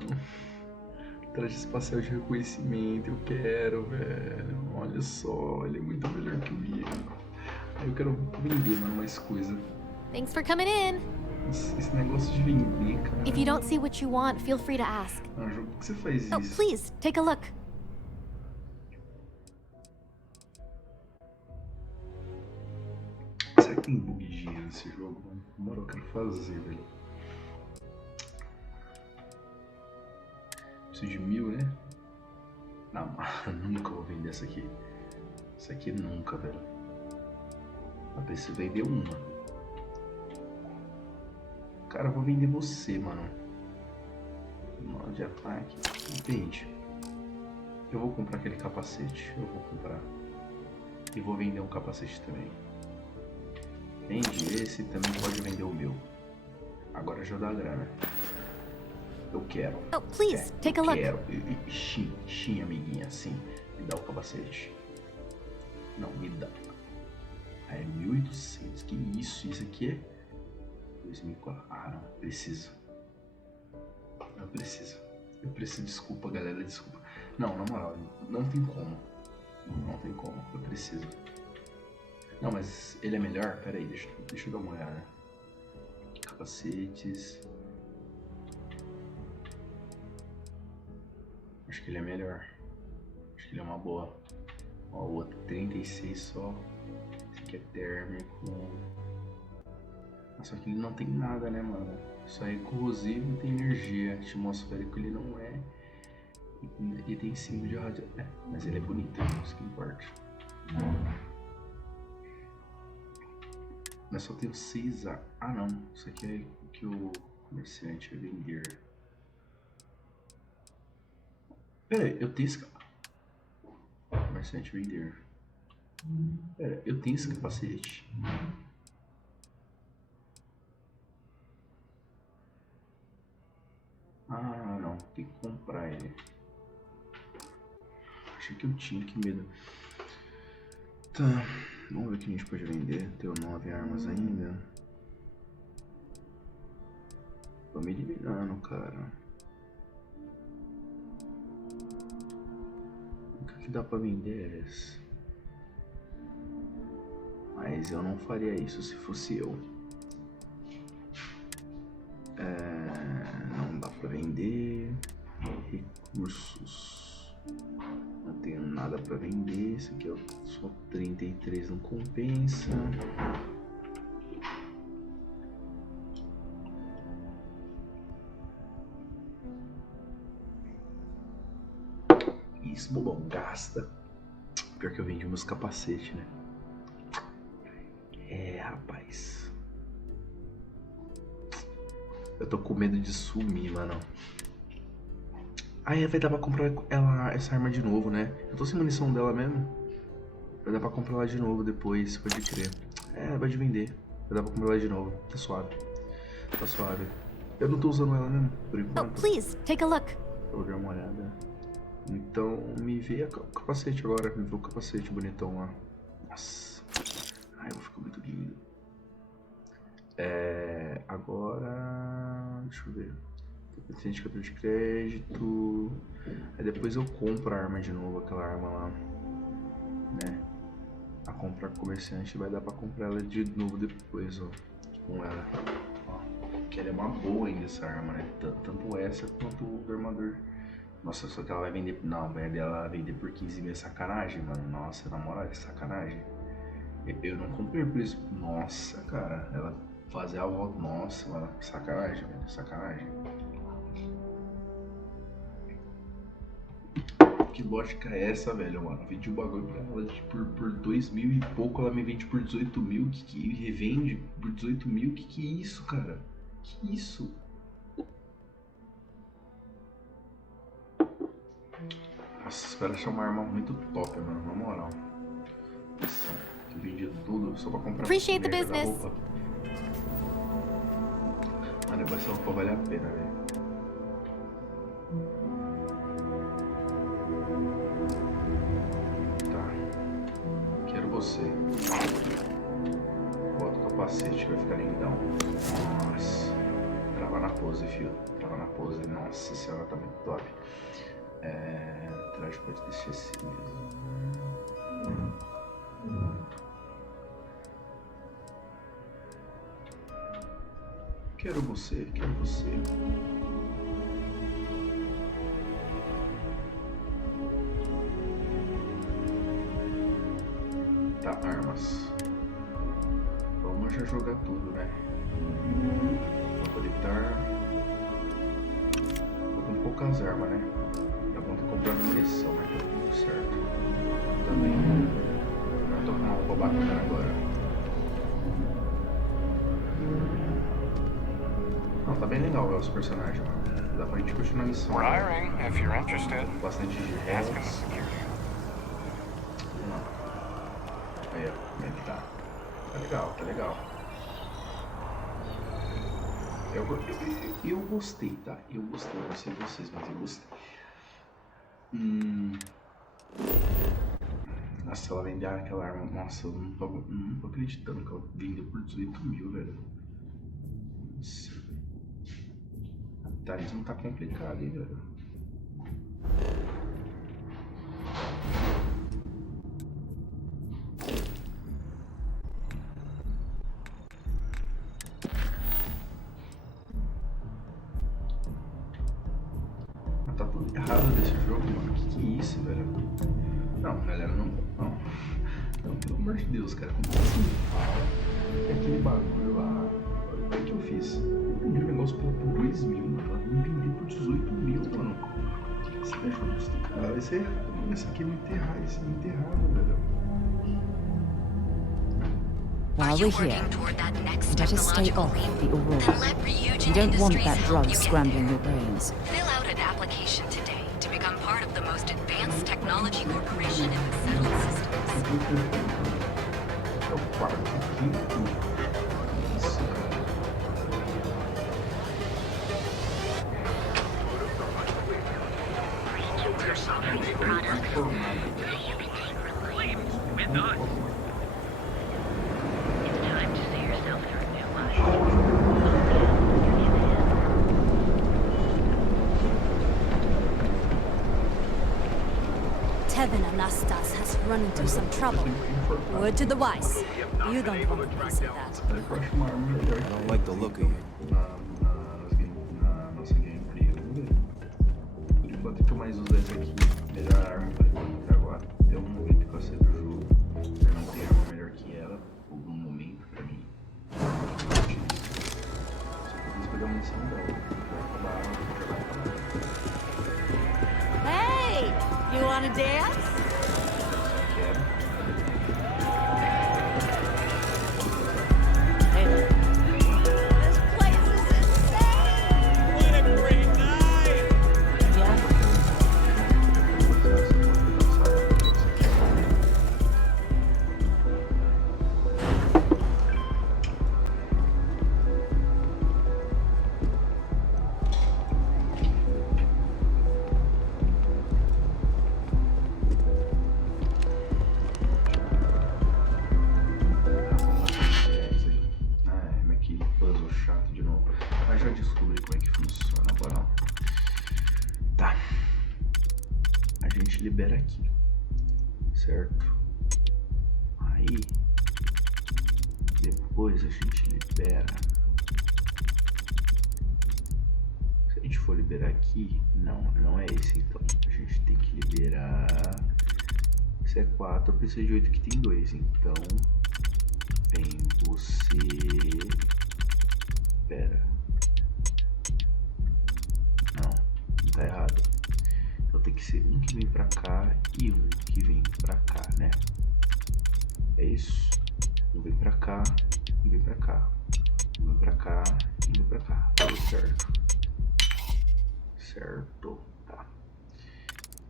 Traje espacial de reconhecimento, eu quero, velho. Olha só, ele é muito melhor que o meu. Aí eu quero vender, mano, mais coisa. Thanks for coming in. Esse negócio de vender, cara. If you don't see what you want, feel free to ask. Ah, jogo, por que você faz isso? Oh, please, take a look. Será que tem bugzinho nesse jogo? Bora, eu quero fazer, velho. Preciso de 1000, né? Não, nunca vou vender essa aqui. Essa aqui nunca, velho. Eu preciso vender uma. Cara, eu vou vender você, mano. Modo de ataque. Vende. Eu vou comprar aquele capacete. Eu vou comprar. E vou vender um capacete também. Vende esse, também pode vender o meu. Agora já dá grana. Eu quero. Oh, please, take a look. Quero. Sim, amiguinha, sim. Me dá o capacete. Não, me dá. Ah, é 1800. Que isso? Isso aqui é 2004. Ah, não. Preciso. Eu preciso. Eu preciso. Desculpa, galera. Desculpa. Não, na moral. Não tem como. Não tem como. Eu preciso. Não, mas ele é melhor? Pera aí. Deixa eu dar uma olhada. Capacetes. Acho que ele é melhor. Acho que ele é uma boa. Ó, o outro 36 só. Esse aqui é térmico. Mas só que ele não tem nada, né, mano? Só é corrosivo e tem energia. Atmosférico ele não é. E tem símbolo de rádio. É, mas ele é bonito, isso que importa. Mas só tem 6A. Ah, não. Isso aqui é o que o comerciante vai vender. Pera aí, eu tenho esse... Comerciante vender. Pera, eu tenho esse capacete. Ah, não. Tem que comprar ele. Achei que eu tinha, que medo. Tá. Vamos ver o que a gente pode vender. Tenho 9 armas ainda. Tô me eliminando, cara. O que dá pra vender é esse. Mas eu não faria isso se fosse eu. Não dá pra vender. Recursos. Não tenho nada pra vender. Esse aqui é só 33, não compensa. Isso, bobão, gasta. Pior que eu vendi meus capacetes, né? É, rapaz. Eu tô com medo de sumir, mano. Aí vai dar pra comprar essa arma de novo, né? Eu tô sem munição dela mesmo. Vai dar pra comprar ela de novo depois, pode crer. É, vai de vender. Vai dar pra comprar ela de novo. Tá suave. Tá suave. Eu não tô usando ela mesmo, por enquanto. Oh, please, take a look. Vou dar uma olhada. Então, me vê o capacete agora. Me vê o capacete bonitão lá. Nossa. Ai, eu vou ficar muito lindo. Agora... Deixa eu ver. Presente, cartão de crédito. Aí depois eu compro a arma de novo, aquela arma lá, né? A comprar comerciante vai dar pra comprar ela de novo depois, ó. Com ela, ó. Que ela é uma boa ainda essa arma, né? Tanto essa quanto o do armador. Nossa, só que ela vai vender. Não, ela vai vender por 15 mil, é sacanagem, mano. Nossa, na moral, é sacanagem. Eu não comprei por isso. Nossa, cara, ela fazer a volta. Nossa, mano, sacanagem, velho, sacanagem. que lógica é essa, velho, mano? Vendi o bagulho pra ela por 2 mil e pouco, ela me vende por 18 mil, que revende por 18 mil, que é isso, cara? Que isso? Nossa, espero achar uma arma muito top, mano, na moral. Nossa, eu vendi tudo só pra comprar Appreciate the merda da business. roupa. Mano, essa roupa vale a pena, velho. Quero você. Bota o capacete, vai ficar lindão. Nossa. Trava na pose, fio. Trava na pose. Nossa senhora, tá muito top. Traje pode deixar assim mesmo. Quero você, quero você. Tá, armas. Vamos já jogar tudo, né? Favoritar. Tô com poucas armas, né? É bom ter comprado munição, mas tá tudo certo. Também. Eu tô com uma roupa bacana agora. Não, tá bem legal ver os personagens, mano. Dá pra gente continuar a missão. We're hiring, if you're interested. Bastante de Ask in the reais. security. Aí, ó, como é que tá? Tá legal, tá legal. Eu gostei, tá? Eu gostei, não sei vocês, mas eu gostei. Nossa, ela vender aquela arma. Nossa, eu não tô acreditando que ela vendeu por 18 mil, velho. Nossa. O capitalismo tá complicado, hein, velho. Tá tudo errado desse jogo, mano. Que é isso, velho? Não, galera, não, pelo amor de Deus, cara. Como assim? É aquele bagulho lá. Olha o que eu fiz. Eu vendi o negócio por 2 mil, mano. Ela me vendeu por 18 mil, mano. Esse é justo, cara. Vai ser errado, mano. Isso aqui é muito errado, isso é muito errado, velho. While we're here, better stay off the Aurora. You don't want that drug scrambling your brains. Fill out an application today to become part of the most advanced technology corporation in the settled systems. É o quarto, quinto. Isso, cara. Tevin Anastas has run into some trouble. Word to the wise. You don't want to piece of that. I don't like the look of you. Na nossa gameplay, vamos ver. Por enquanto que eu mais uso essa aqui, melhor arma por enquanto até agora. Tem um momento que eu sei do jogo, eu não tenho arma melhor que ela, por um momento pra mim. Só que eu preciso pegar munição dela, vai acabar, já vai acabar. Hey! You wanna dance? Libera aqui, certo? Aí depois a gente libera. Se a gente for liberar aqui, não é esse então. A gente tem que liberar. Esse é 4, eu preciso de 8 que tem 2. Então vem você. Pera. Não, tá errado. Então tem que ser um que vem pra cá e um que vem pra cá, né? É isso. Um vem pra cá e vem pra cá. Um vem pra cá e vem pra cá. Tudo certo. Certo. Tá.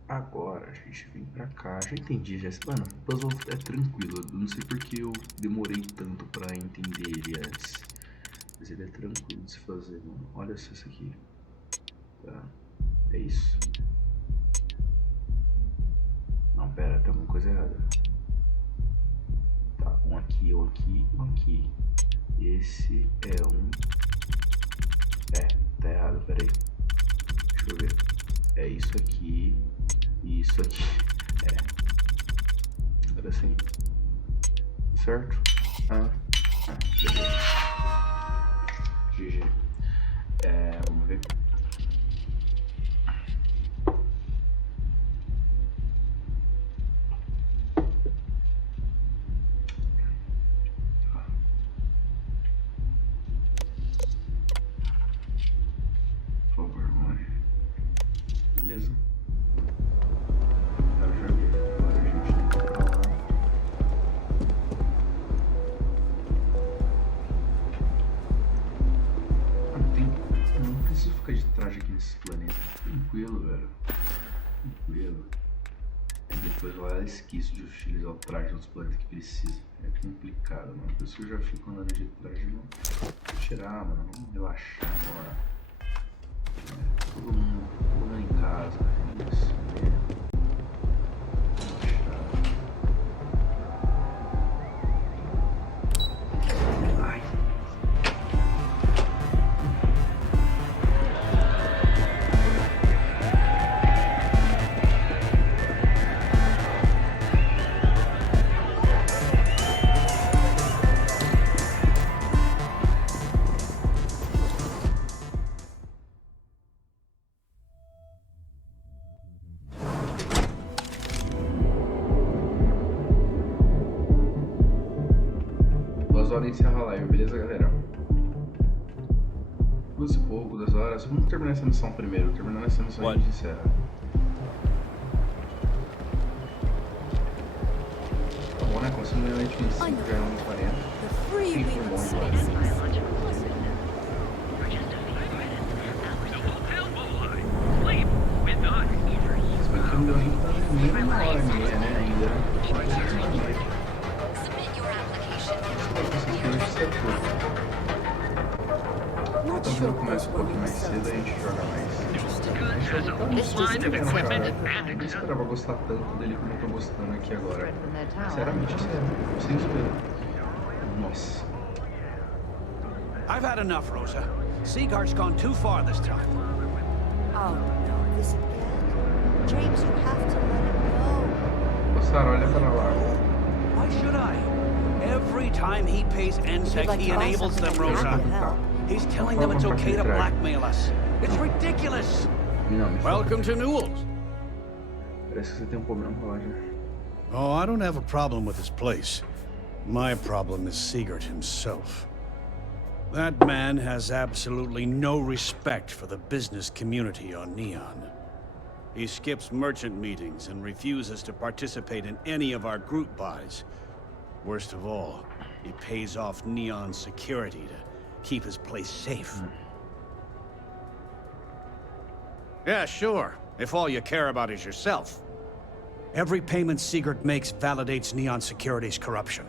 Agora a gente vem pra cá. Já entendi, já. Mano, o puzzle é tranquilo. Eu não sei porque eu demorei tanto pra entender ele antes. Mas ele é tranquilo de se fazer, mano. Olha só isso aqui. Tá. É isso. Não, pera, tem alguma coisa errada. Tá, um aqui, um aqui, um aqui. Esse é um... É, tá errado, pera aí. Deixa eu ver. É isso aqui e isso aqui. É. Agora sim. Certo? Beleza. GG. Vamos ver. Por favor, mãe. Beleza. Eu joguei. Agora a gente tem que falar. Não preciso ficar de traje aqui nesse planeta. Tranquilo, velho. Tranquilo. E depois eu esqueço de utilizar o traje nos planetas que precisa. É complicado, mano. Por isso que eu já fico andando de traje. Não vou tirar, mano. Vamos relaxar agora. Todo mundo em casa. Isso. Ai. Encerra a live, beleza, galera? 2 e pouco, 2 horas. Vamos terminar essa missão primeiro. Terminando essa missão, a gente encerra. Tá bom, né? Começando realmente 25, já é 1h40. Sim, foi bom agora. Se bem que não deu nem 1h30, né? Ainda. Então começa um pouquinho mais cedo, a gente joga mais. Não sei se eu vou gostar tanto dele como eu tô gostando aqui agora. Sinceramente, sério. Sem zoeira. Nossa. I've had enough, Rosa. Seaguard's gone too far this time. Oh no, this again. James, you have to let him go. Sara, olha pra lá. Why should I? Every time he pays NSEC, he enables them, Rosa. He's telling them it's okay to blackmail us. It's ridiculous. Welcome to Newell's. Parece que você tem problema com a loja. Oh, I don't have a problem with this place. My problem is Sigurd himself. That man has absolutely no respect for the business community on Neon. He skips merchant meetings and refuses to participate in any of our group buys. Worst of all, he pays off Neon's security to keep his place safe. Yeah, sure, if all you care about is yourself. Every payment Sigurd makes validates Neon Security's corruption.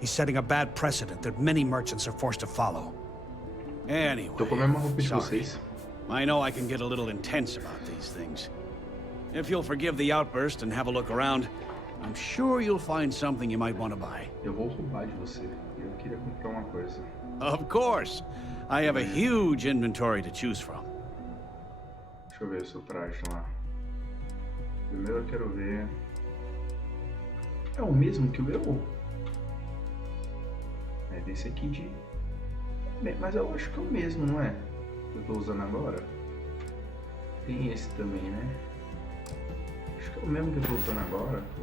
He's setting a bad precedent that many merchants are forced to follow. Anyway, sorry. I know I can get a little intense about these things. If you'll forgive the outburst and have a look around, I'm sure you'll find something you might want to buy. Eu vou roubar de você. Eu queria comprar uma coisa. Of course. I have a huge inventory to choose from. Deixa eu ver o seu traje lá. Primeiro eu quero ver... É o mesmo que o meu? É desse aqui de... Mas eu acho que é o mesmo, não é? Que eu tô usando agora. Tem esse também, né? Acho que é o mesmo que eu tô usando agora, pô.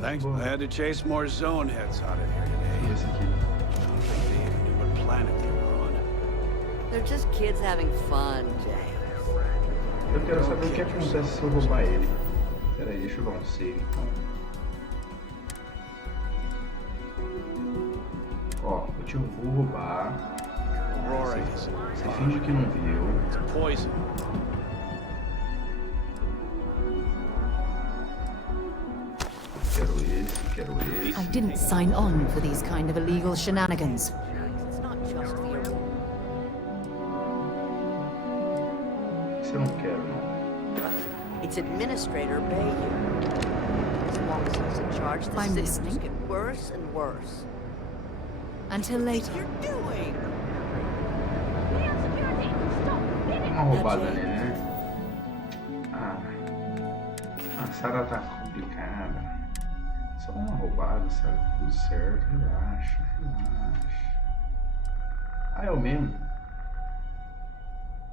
Thanks. I had to chase more zone heads out of here today. Esse aqui. I don't think they even knew what planet they were on. They're just kids having fun, James. Eu quero saber o que acontece se eu roubar ele. Pera aí, deixa eu dar um save então. Ó, eu te vou roubar. Você finge que não viu. Poison. Quero esse. I didn't sign on for these kind of illegal shenanigans. It's not just for your room. Isso eu não quero, não. Its administrator, Bay here. As long as he's in charge, the I'm systems listening. get worse and worse. Until later. What are you doing? Uma roubada nele, né? A Sarah tá complicada. Só uma roubada, Sarah. Tudo certo. Relaxa. Ah, é o mesmo?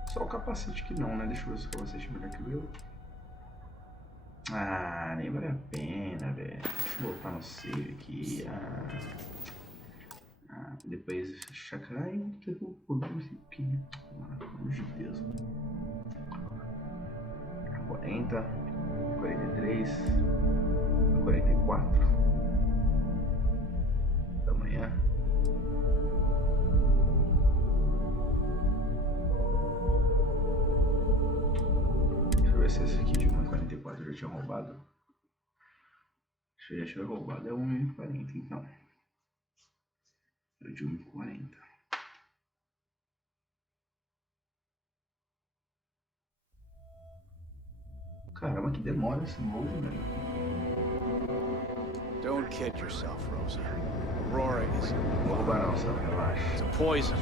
Só o capacete que não, né? Deixa eu ver se o capacete é melhor que o meu. Ah, nem vale a pena, velho. Deixa eu voltar no save aqui. Depois chacrai, que eu vou poder aqui. Pelo amor de Deus. 40, 43, 44 da manhã. Deixa eu ver se esse aqui de 1,44 eu já tinha roubado. Se eu já tiver roubado é 1,40 então. É de 1,40. Caramba, que demora esse novo, velho. Don't kid yourself, Rosa. Aurora is... Vou roubar não, sabe? Relaxa. It's a poison.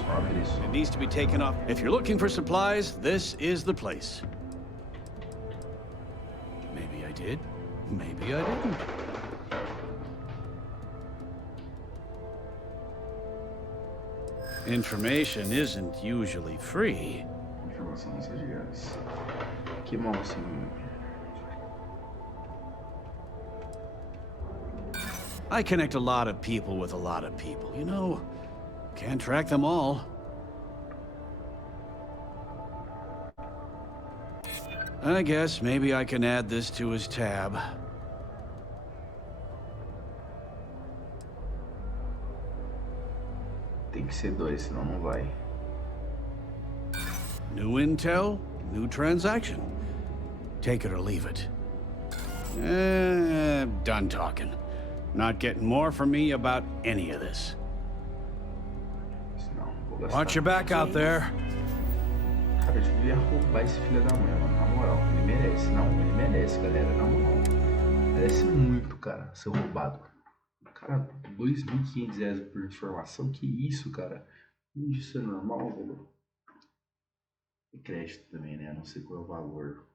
It needs to be taken off. If you're looking for supplies, this is the place. Maybe I did. Maybe I didn't. Information isn't usually free. Informação mensageras. Que mal assim. I connect a lot of people with a lot of people. You know, can't track them all. I guess maybe I can add this to his tab. Tem que ser 2, senão não vai. New intel, new transaction. Take it or leave it. Done talking. Not getting more from me about any of this. Watch your back out there. Cara, eu devia roubar esse filho da mãe, mano. Na moral, ele merece. Não, ele merece, galera. Na moral. Merece muito, cara, ser roubado. Cara, R$2.500 por informação? Que isso, cara? Isso é normal, velho? E crédito também, né? Não sei qual é o valor,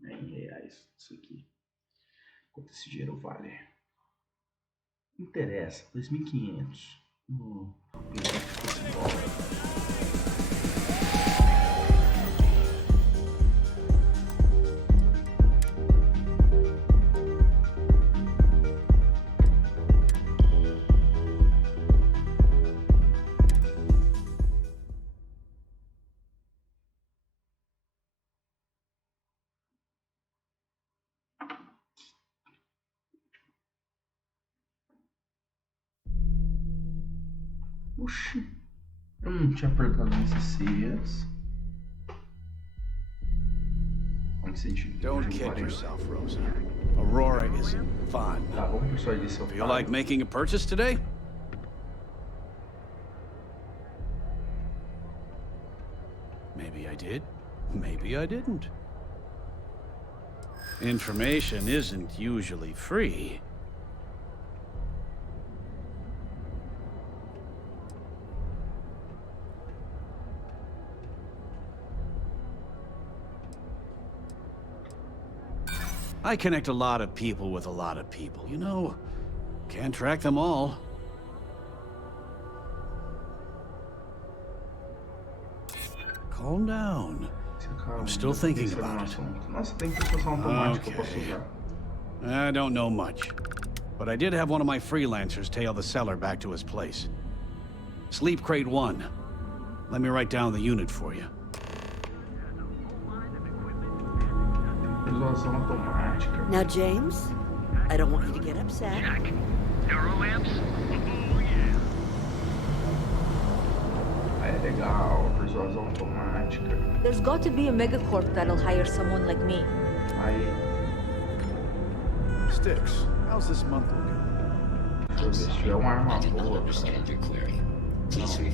né, em reais. Isso aqui. Quanto esse dinheiro vale? Não interessa. 2.500. Pensar que fosse dólar. Oxi, eu não tinha apertado necessidades. Don't kid yourself, Rosa. Aurora isn't fun. Tá, vamos persuadir seu Feel like making a purchase today? Maybe I did. Maybe I didn't. Information isn't usually free. I connect a lot of people with a lot of people. You know, can't track them all. Calm down. I'm still thinking about it. Okay. I don't know much, but I did have one of my freelancers tail the seller back to his place. Sleep Crate 1. Let me write down the unit for you. Persuasão automática. Now, James, I don't want you to get upset. Jack, neuroamps? É legal, persuasão automática. There's got to be a megacorp that'll hire someone like me. Aí. Sticks, how's this month looking? Deixa eu ver se tiver uma arma boa, cara. Não, sem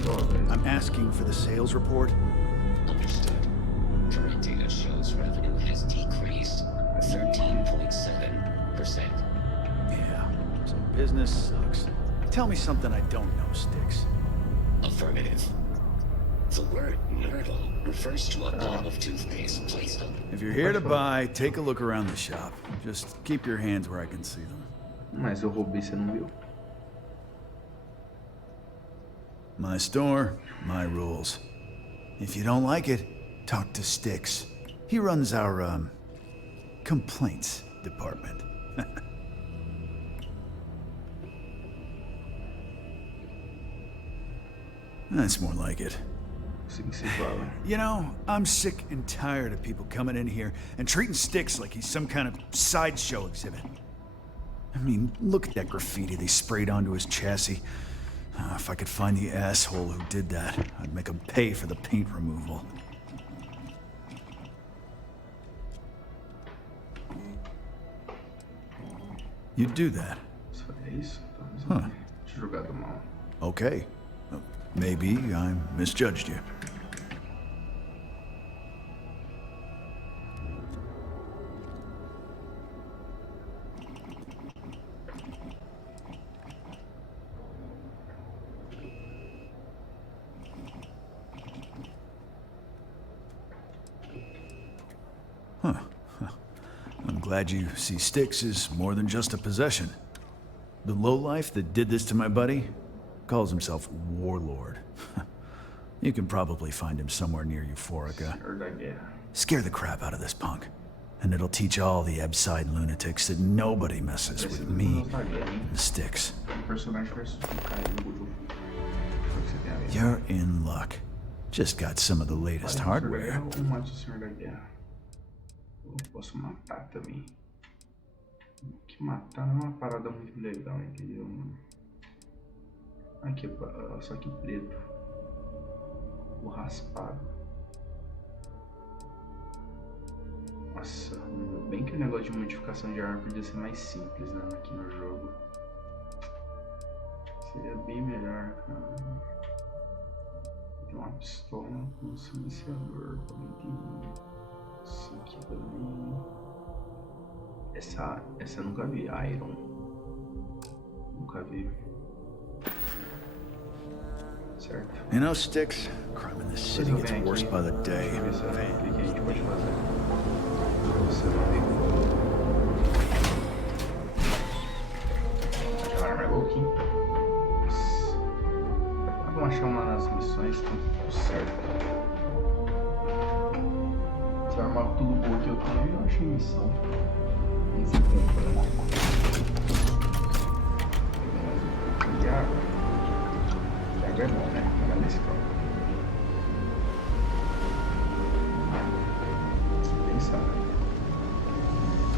dó, velho. I'm asking for the sales report. Understood. Current data shows revenue has decreased 13.7%. Yeah, so business sucks. Tell me something I don't know, Sticks. Affirmative. The word myrtle refers to a blob of toothpaste placed on. If you're here to buy, take a look around the shop. Just keep your hands where I can see them. Mas eu roubei, você não viu? My store, my rules. If you don't like it, talk to Sticks. He runs our, complaints department. That's more like it. You know, I'm sick and tired of people coming in here and treating Sticks like he's some kind of sideshow exhibit. I mean, look at that graffiti they sprayed onto his chassis. If I could find the asshole who did that, I'd make him pay for the paint removal. You'd do that? Huh. Okay. Maybe I misjudged you. Huh. I'm glad you see Sticks as more than just a possession. The lowlife that did this to my buddy calls himself Warlord. You can probably find him somewhere near Euphorica. Scare the crap out of this punk, and it'll teach all the Ebside lunatics that nobody messes with me and Sticks. You're in luck. Just got some of the latest hardware. Eu posso matar também. Que matar não é uma parada muito legal, entendeu, mano? Aqui, só que preto. O raspado. Nossa, bem que o negócio de modificação de arma podia ser mais simples, né? Aqui no jogo. Seria bem melhor, cara. Tem uma pistola com silenciador, também tem. Essa aqui também. Essa eu nunca vi. Iron. Nunca vi. Certo. You know, Sticks, crime in this city gets worse by the day. Deixa eu ver o que a gente pode fazer. Você não vê. Achar arma é louquinho. Vamos achar uma nas missões, tá tudo certo. Se armar tudo bom que eu tenho, eu acho missão. Vamos se comprando. Pegar mais um pouquinho de água. De água é bom, né? Pegar nesse copo. Nem sabe.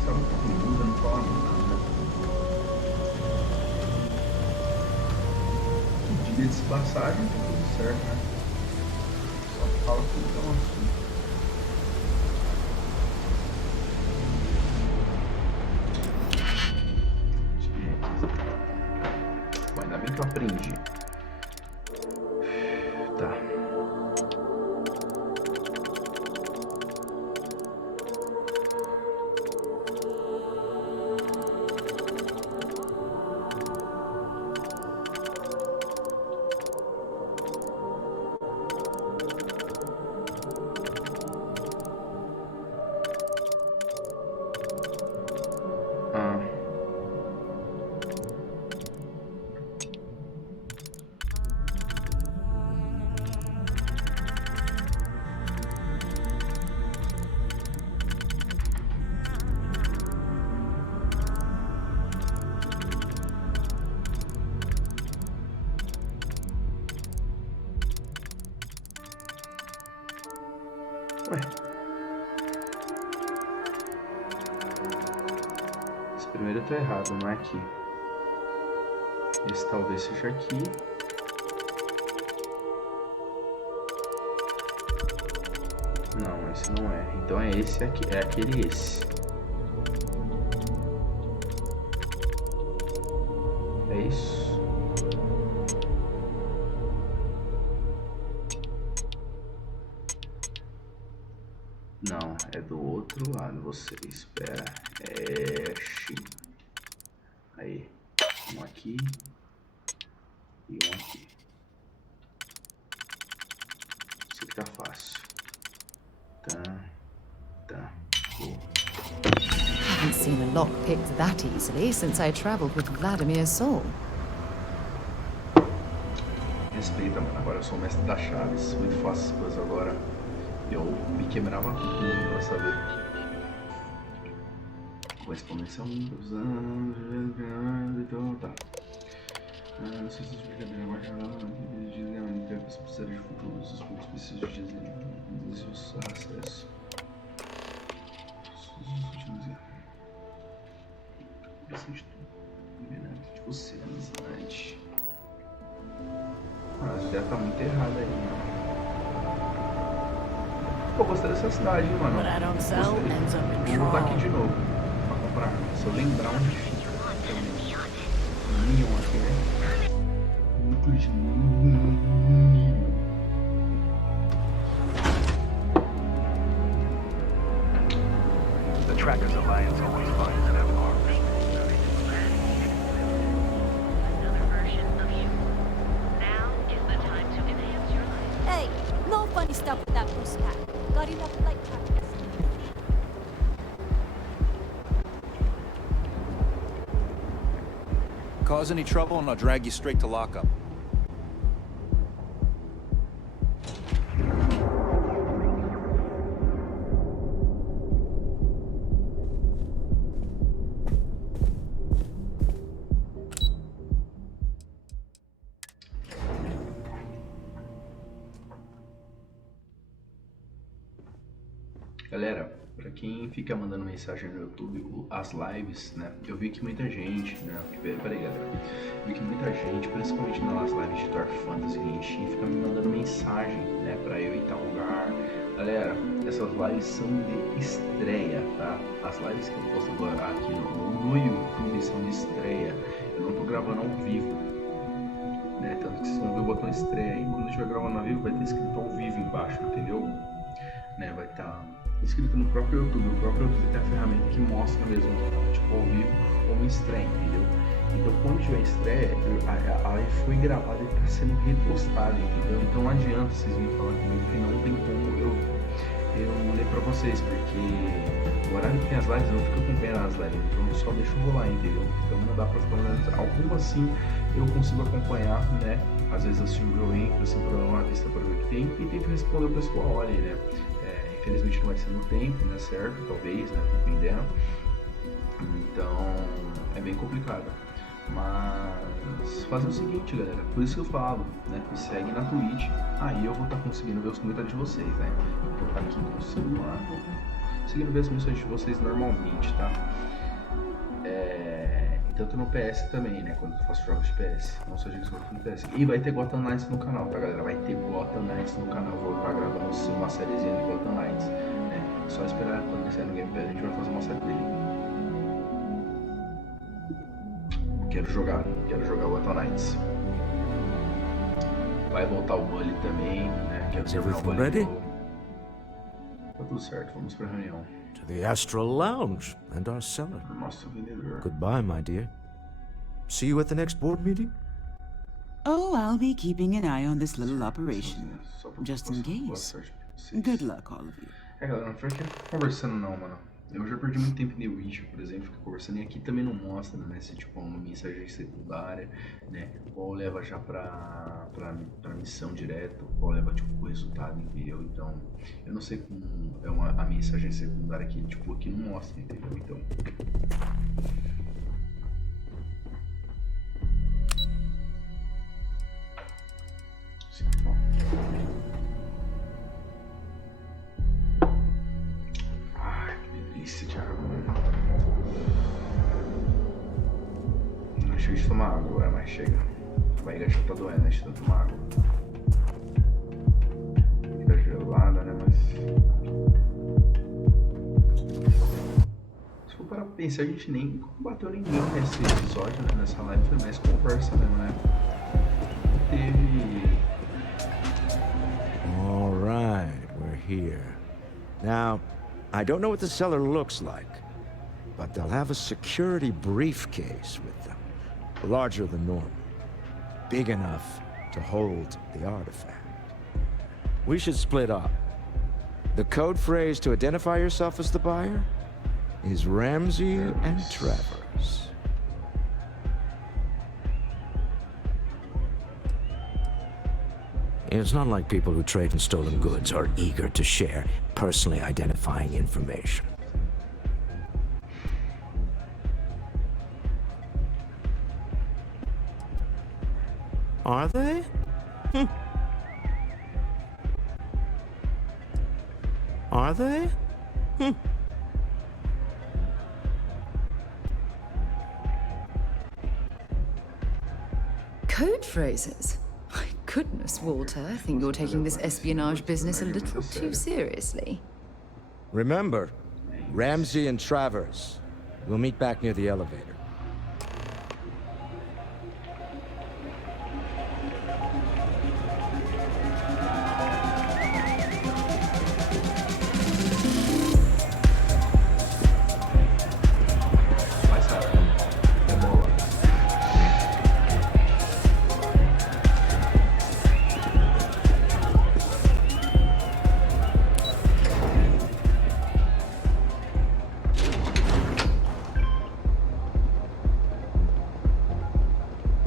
Sabe um pouco de dúvida, não fala nada. Diga de passagem, tá tudo certo, né? Só fala tudo que é um assunto. Ainda bem que eu aprendi. Tá. primeiro tá errado, não é aqui. Esse talvez seja aqui. Não, esse não é. Então é esse aqui, é aquele esse. É isso. Não, é do outro lado, você espera. É... Aí. Um aqui. E um aqui. Isso aqui tá fácil. Tá. Boa. Haven't seen a lock picked that easily since I traveled with Vladimir's soul. Respeita, mano. Agora eu sou o mestre das chaves. Muito fácil as coisas agora. Eu me quebrava tudo pra saber. Correspondência 1 dos anos. Então tá. Não sei se explica bem agora. Dizem que as pessoas de futuro, os poucos precisam de acesso. Preciso de tudo. De você, amizade. As ideias tá muito errada aí, mano. Pô, gostei dessa cidade, mano. Gostei. Vou voltar aqui de novo pra comprar. Se eu lembrar onde fica. Neon aqui, né? Núcleo de Neon. The Trackers Alliance always finds an outlaw. Another version of you. Now is the time to enhance your life. Hey, no funny stuff with that boost pack. Got enough light practice. Cause any trouble and I'll drag you straight to lockup. Galera, pra quem fica mandando mensagem no YouTube, as lives, né? Eu vi que muita gente, né? Peraí, galera. Eu vi que muita gente, principalmente nas lives de Dark Fantasy e Genshin, fica me mandando mensagem, né? Pra eu ir em tal lugar. Galera, essas lives são de estreia, tá? As lives que eu posto agora aqui no YouTube são de estreia. Eu não tô gravando ao vivo, né? Tanto que vocês vão ver o botão estreia aí. Quando eu estiver gravando ao vivo, vai ter escrito ao vivo embaixo, entendeu? Né? Vai estar escrito no próprio YouTube. O próprio YouTube tem a ferramenta que mostra mesmo, tipo, ao vivo ou em estreia, entendeu? Então, quando tiver estreia, a live foi gravada e está sendo repostada, entendeu? Então, não adianta vocês virem falar comigo que não tem como eu ler pra vocês, porque o horário que tem as lives, eu fico acompanhando as lives, então eu só deixo rolar, entendeu? Então, não dá pra ficar olhando. Algumas assim eu consigo acompanhar, né? Às vezes assistindo o jogo, entro assim, pra dar uma vista pra ver o que tem e tento responder o pessoal ali, né? Infelizmente não vai ser no tempo, né, certo? Talvez, né, dependendo. Então, é bem complicado. Mas, fazer o seguinte, galera, por isso que eu falo, né, me segue na Twitch, aí eu vou estar conseguindo ver os comentários de vocês, né? Eu vou estar aqui com o celular, conseguindo ver as mensagens de vocês normalmente, tá? Tanto no PS também, né? Quando eu faço jogos de PS. Não só jogos no PS. E vai ter Gotham Knights no canal, tá, galera? Vai ter Gotham Knights no canal. Vou estar gravando uma sériezinha de Gotham Knights, né? Só esperar quando sair no Game Pass, a gente vai fazer uma série dele. Quero jogar Gotham Knights. Vai voltar o Bully também, né? Quero terminar o Bully. Ready? Tá tudo certo, vamos pra reunião. To the Astral Lounge and our cellar. Goodbye, my dear. See you at the next board meeting? Oh, I'll be keeping an eye on this little operation, just in case. Good luck, all of you. Galera, não fica conversando não, mano. Eu já perdi muito tempo em The Witcher, por exemplo, fico conversando e aqui também não mostra, né, se tipo uma mensagem secundária, né, ou leva já pra missão direto, ou leva tipo pro resultado, entendeu? Então, eu não sei como é a mensagem secundária aqui, tipo, aqui não mostra, entendeu? Então... Ai, que delícia de água, mano. Chega de tomar água agora, mas chega. A barriga já tá doendo, né? De tanto tomar água. Fica gelada, né? Mas... se for parar pra pensar, a gente nem combateu ninguém nesse episódio, né? Nessa live foi mais conversa mesmo, né? Não teve... All right, we're here. Now, I don't know what the cellar looks like, but they'll have a security briefcase with them. Larger than normal. Big enough to hold the artifact. We should split up. The code phrase to identify yourself as the buyer is Ramsey and Travers. It's not like people who trade in stolen goods are eager to share personally identifying information. Are they? Are they? Code phrases? My goodness, Walter. I think you're taking this espionage business a little too seriously. Remember, Ramsey and Travers. We'll meet back near the elevator.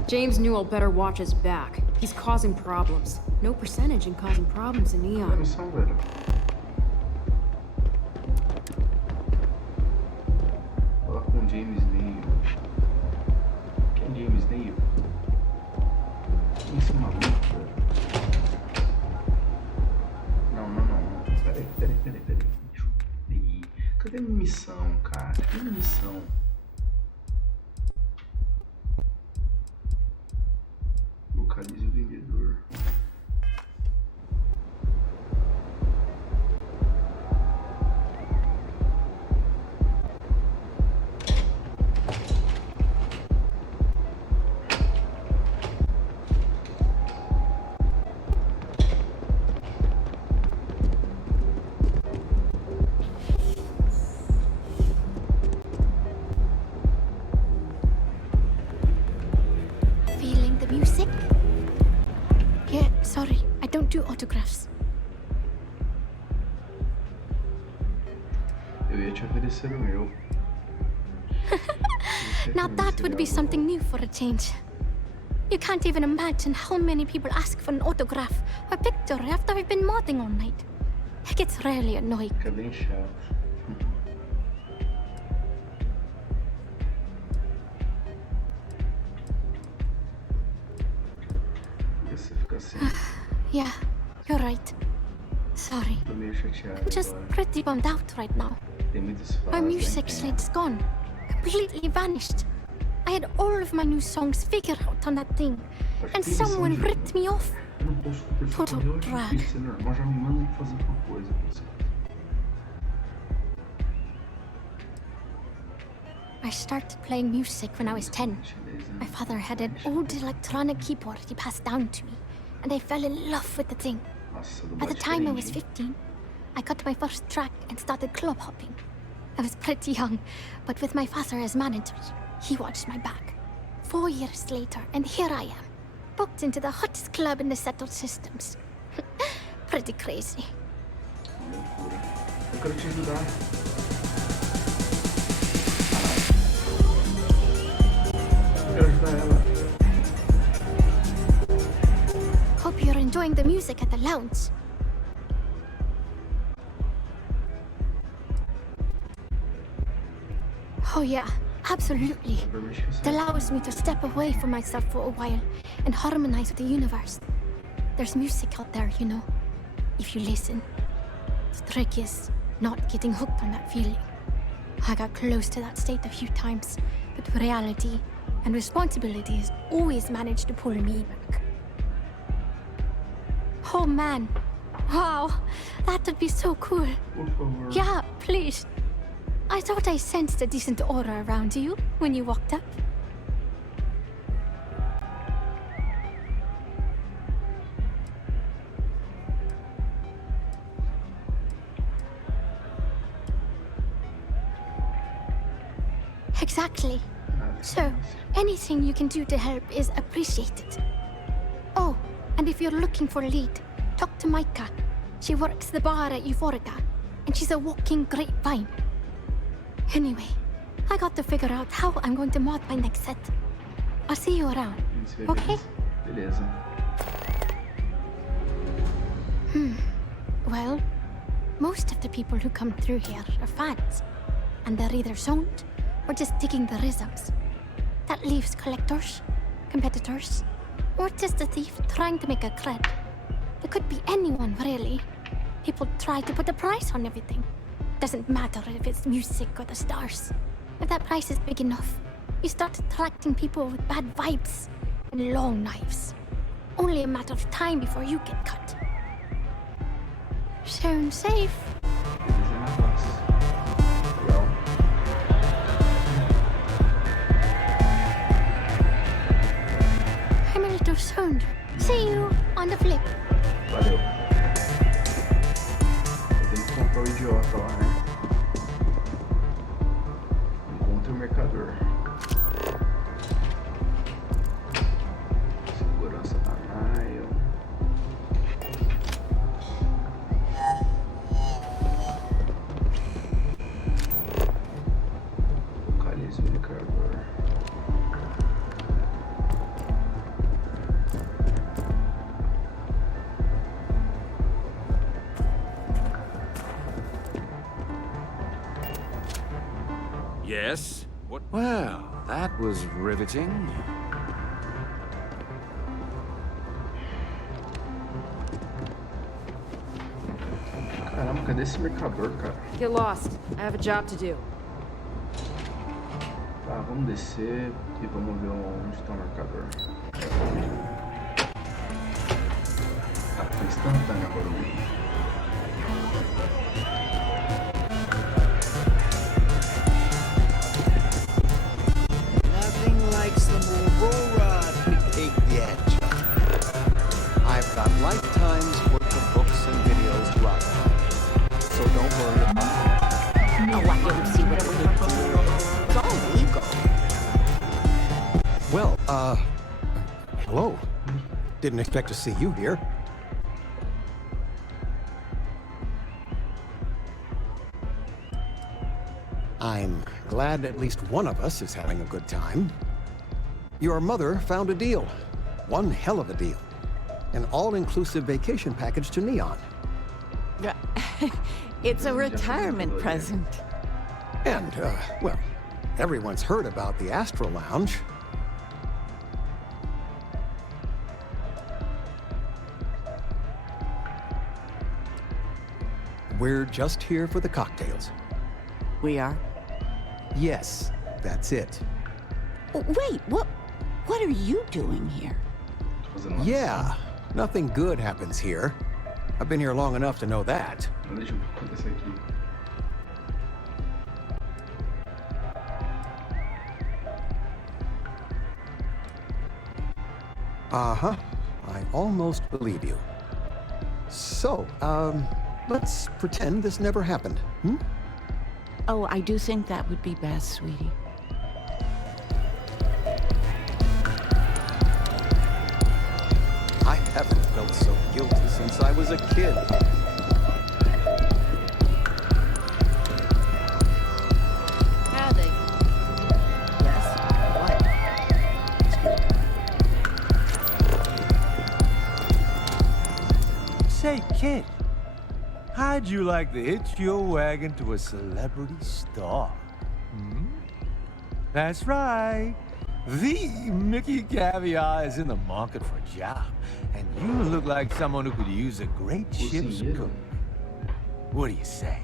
James Newell better watch his back. He's causing problems. No percentage in causing problems in Neon. Fala com James Newell. Quem é James Newell? Quem é esse maluco, velho? Não. Peraí. Deixa eu ver. Cadê a missão, cara? Cadê a missão? Localize o vendedor. Feeling the music? Yeah, sorry, I don't do autographs. Eu ia te oferecer o meu. Now that would be something new for a change. You can't even imagine how many people ask for an autograph or picture after we've been modding all night. It gets really annoying. Fica bem chato. Você fica assim. Yeah, you're right. Sorry. Tô meio chateado I'm just agora. pretty bummed out right now. Tem muitas falas. My music slate's gone. Completely vanished. I had all of my new songs figured out on that thing. And someone ripped me off. Eu não posso Total drag. Isso é normal, já me mandam fazer uma coisa. I started playing music when I was 10. My father had an old electronic keyboard he passed down to me, and I fell in love with the thing. By the time I was 15, I got my first track and started club hopping. I was pretty young, but with my father as manager, he watched my back. 4 years later, and here I am, booked into the hottest club in the settled systems. Pretty crazy. Eu quero te ajudar. Eu quero ajudar ela. Hope you're enjoying the music at the lounge. Oh yeah, absolutely. It allows me to step away from myself for a while and harmonize with the universe. There's music out there, you know, if you listen. The trick is not getting hooked on that feeling. I got close to that state a few times, but reality and responsibilities always manage to pull me back. Oh man. Wow, that would be so cool. Yeah, please. I thought I sensed a decent aura around you when you walked up. Exactly. So, anything you can do to help is appreciated. Oh, and if you're looking for a lead, talk to Micah. She works the bar at Euphorica, and she's a walking grapevine. Anyway, I got to figure out how I'm going to mod my next set. I'll see you around, okay? Beleza. Well, most of the people who come through here are fans, and they're either zoned or just digging the rhythms. That leaves collectors, competitors, or just a thief trying to make a cred. It could be anyone, really. People try to put a price on everything. Doesn't matter if it's music or the stars. If that price is big enough, you start attracting people with bad vibes and long knives. Only a matter of time before you get cut. Sound safe? I'm a little sound. See you on the flip. Valeu. Eu tenho que comprar o idiota lá, né? Encontre o mercador. Segurança da Nile. Localize o mercador. Yes? What? Well, that was riveting. Caramba, cadê esse mercador, cara? Get lost. I have a job to do. Tá, vamos descer e vamos ver onde está o mercador. Tá, foi instantâneo agora o meio. I've got lifetimes worth of books and videos to outline, so don't worry about it. Oh, I don't see what it is. It's all legal. Well, hello. Didn't expect to see you here. I'm glad at least one of us is having a good time. Your mother found a deal. One hell of a deal. An all-inclusive vacation package to Neon. It's a retirement present. And, well, everyone's heard about the Astral Lounge. We're just here for the cocktails. We are? Yes, that's it. Wait, what are you doing here? Yeah, nothing good happens here. I've been here long enough to know that. Uh-huh. I almost believe you. So, let's pretend this never happened, hmm? Oh, I do think that would be best, sweetie. I haven't felt so guilty since I was a kid. Howdy. Yes? What? Say, kid, how'd you like to hitch your wagon to a celebrity star? Hmm? That's right. The Mickey Caviar is in the market for a job, and you look like someone who could use a great ship's cook. What do you say?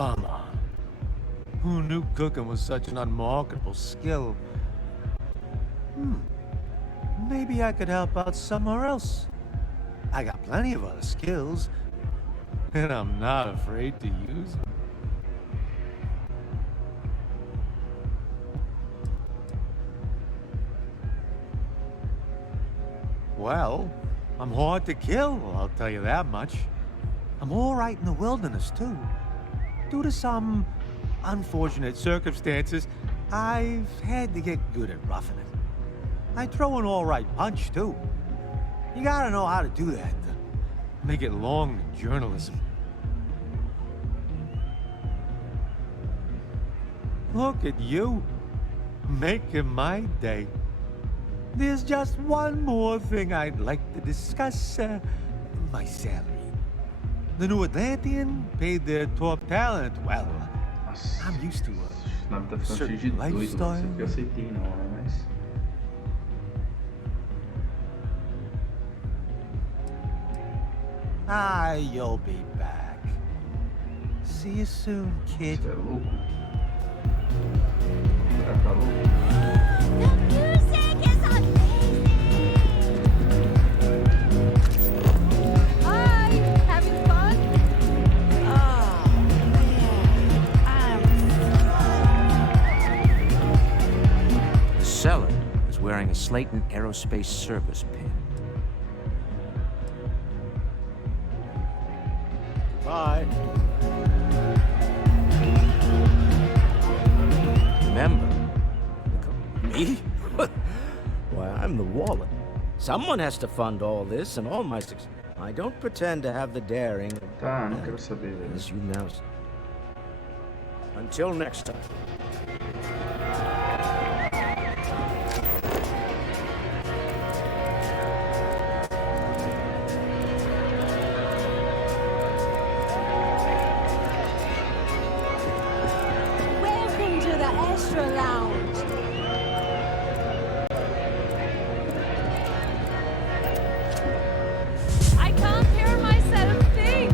bummer. Who knew cooking was such an unmarketable skill? Maybe I could help out somewhere else. I got plenty of other skills, and I'm not afraid to use them. Well, I'm hard to kill, I'll tell you that much. I'm all right in the wilderness, too. Due to some unfortunate circumstances, I've had to get good at roughing it. I throw an all right punch, too. You gotta know how to do that to make it long in journalism. Look at you, making my day. There's just one more thing I'd like to discuss, my salary. The New Atlantean paid their top talent well. I'm used to a certain lifestyle. Eu aceitei na hora, mas... You'll be back. See you soon, kid. Você é louco? Será que tá louco? The seller is wearing a Slayton Aerospace service pin. Bye. Remember? Me? Why, I'm the wallet. Someone has to fund all this and all my success. I don't pretend to have the daring. Tá, não quero saber, velho. As you now. Until next time. Welcome to the Astra Lounge. I can't hear myself think.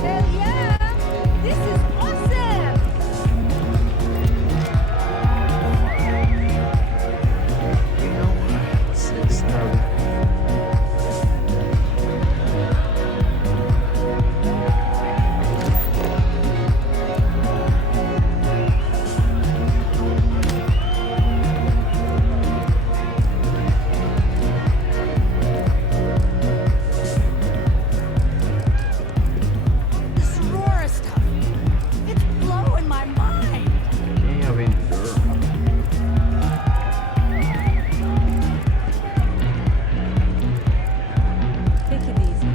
Hell yeah! This is awesome! You know what? It's This Aurora stuff, it's blowing my mind. Quem é o vendedor? Take it easy.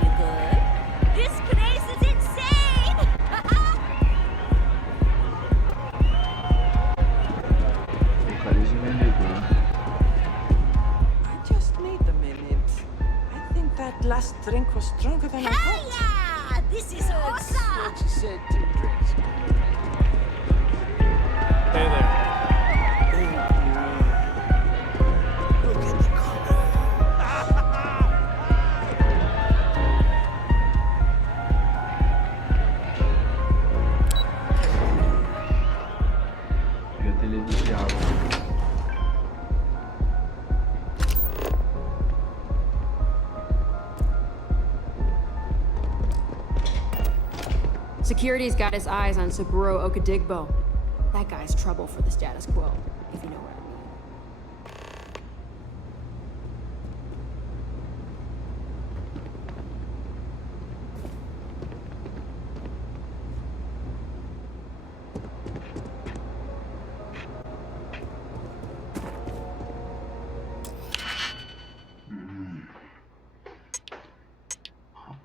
You good? This place is insane! Localize o vendedor. I just need a minute. I think that last drink was stronger than I thought. Yeah! This is awesome! What she said, 2 drinks. Hey there. Look at the color. Devia ter lido o diálogo. Security's got his eyes on Saburo Okadigbo. That guy's trouble for the status quo, if you know what I mean.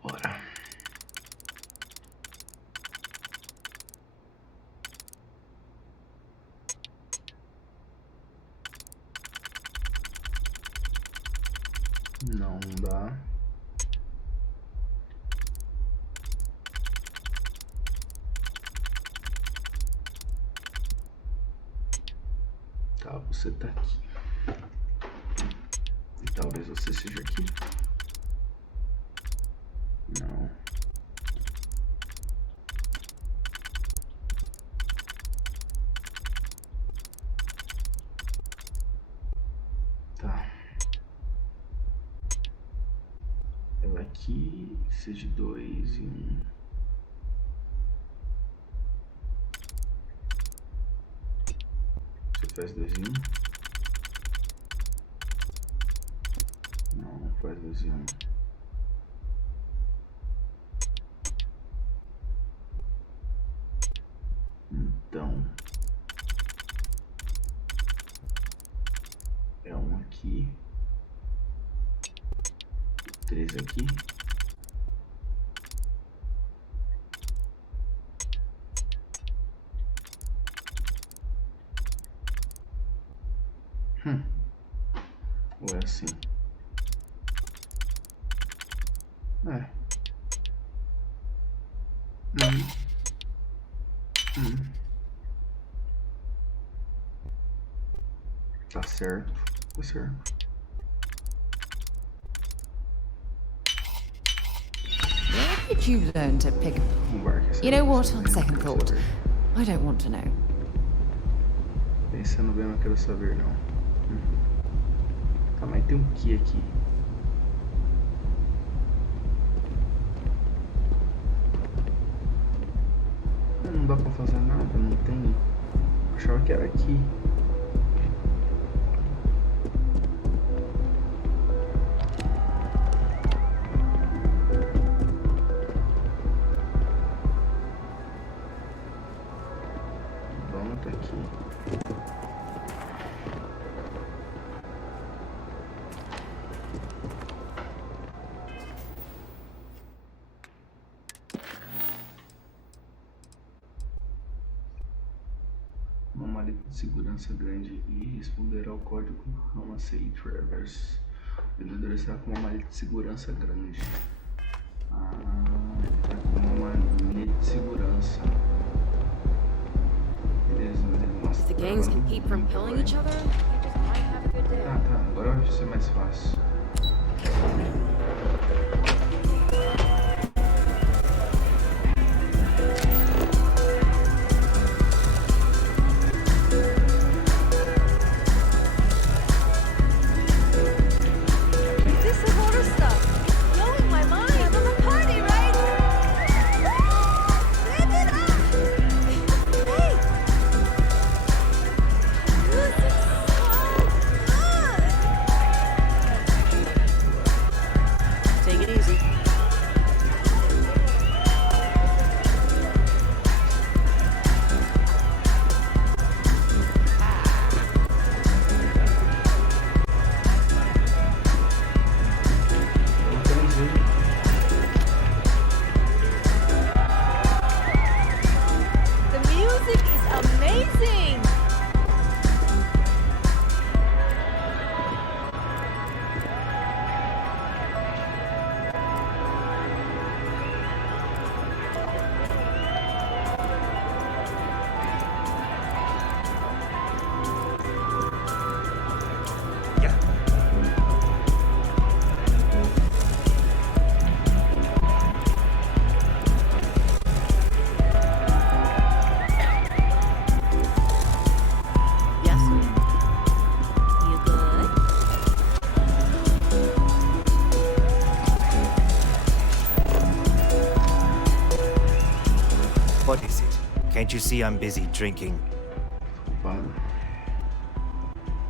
Bora. Não dá. Tá, você tá aqui. E talvez você seja aqui. Não. Tá. Ela aqui, precisa de 2 e 1. Você faz 2 em 1? Não, faz 2 em 1. Então, é 1 aqui, 3 aqui. Ou é assim? É. Tá certo. Tá certo. Where did you learn to pick? You know what? On second thought, I don't want to know. Pensando bem, não quero saber não. Tá, mas tem um que aqui? Não dá pra fazer nada, não tem. Achava que era aqui. Vamos até aqui. Uma maleta de segurança grande e responderá ao código Ramsey Travers. O vendedor está com uma maleta de segurança grande. Ele está com uma maleta de segurança. Beleza, beleza. The gangs can keep from killing each other. You just might have a good day. Tá, agora vai ser mais fácil. What is it? Can't you see I'm busy drinking?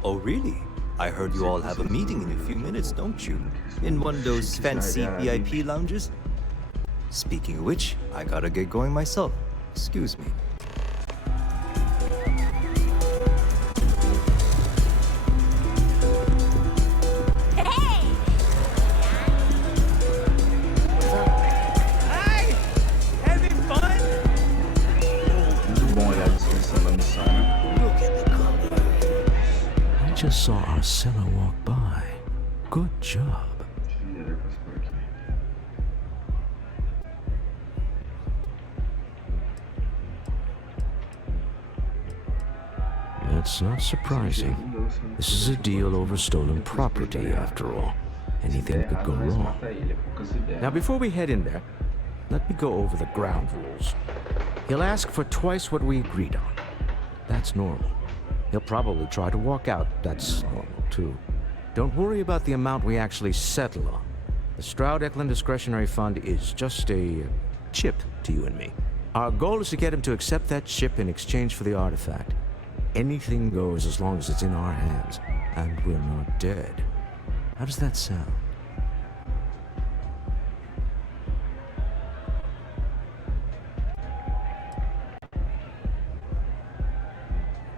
Oh, really? I heard you all have a meeting in a few minutes, don't you? In one of those fancy VIP lounges? Speaking of which, I gotta get going myself. Excuse me. Just saw our seller walk by. Good job. That's not surprising. This is a deal over stolen property, after all. Anything could go wrong. Now, before we head in there, let me go over the ground rules. He'll ask for twice what we agreed on. That's normal. He'll probably try to walk out. That's normal, too. Don't worry about the amount we actually settle on. The Stroud-Eklund Discretionary Fund is just a chip to you and me. Our goal is to get him to accept that chip in exchange for the artifact. Anything goes as long as it's in our hands, and we're not dead. How does that sound?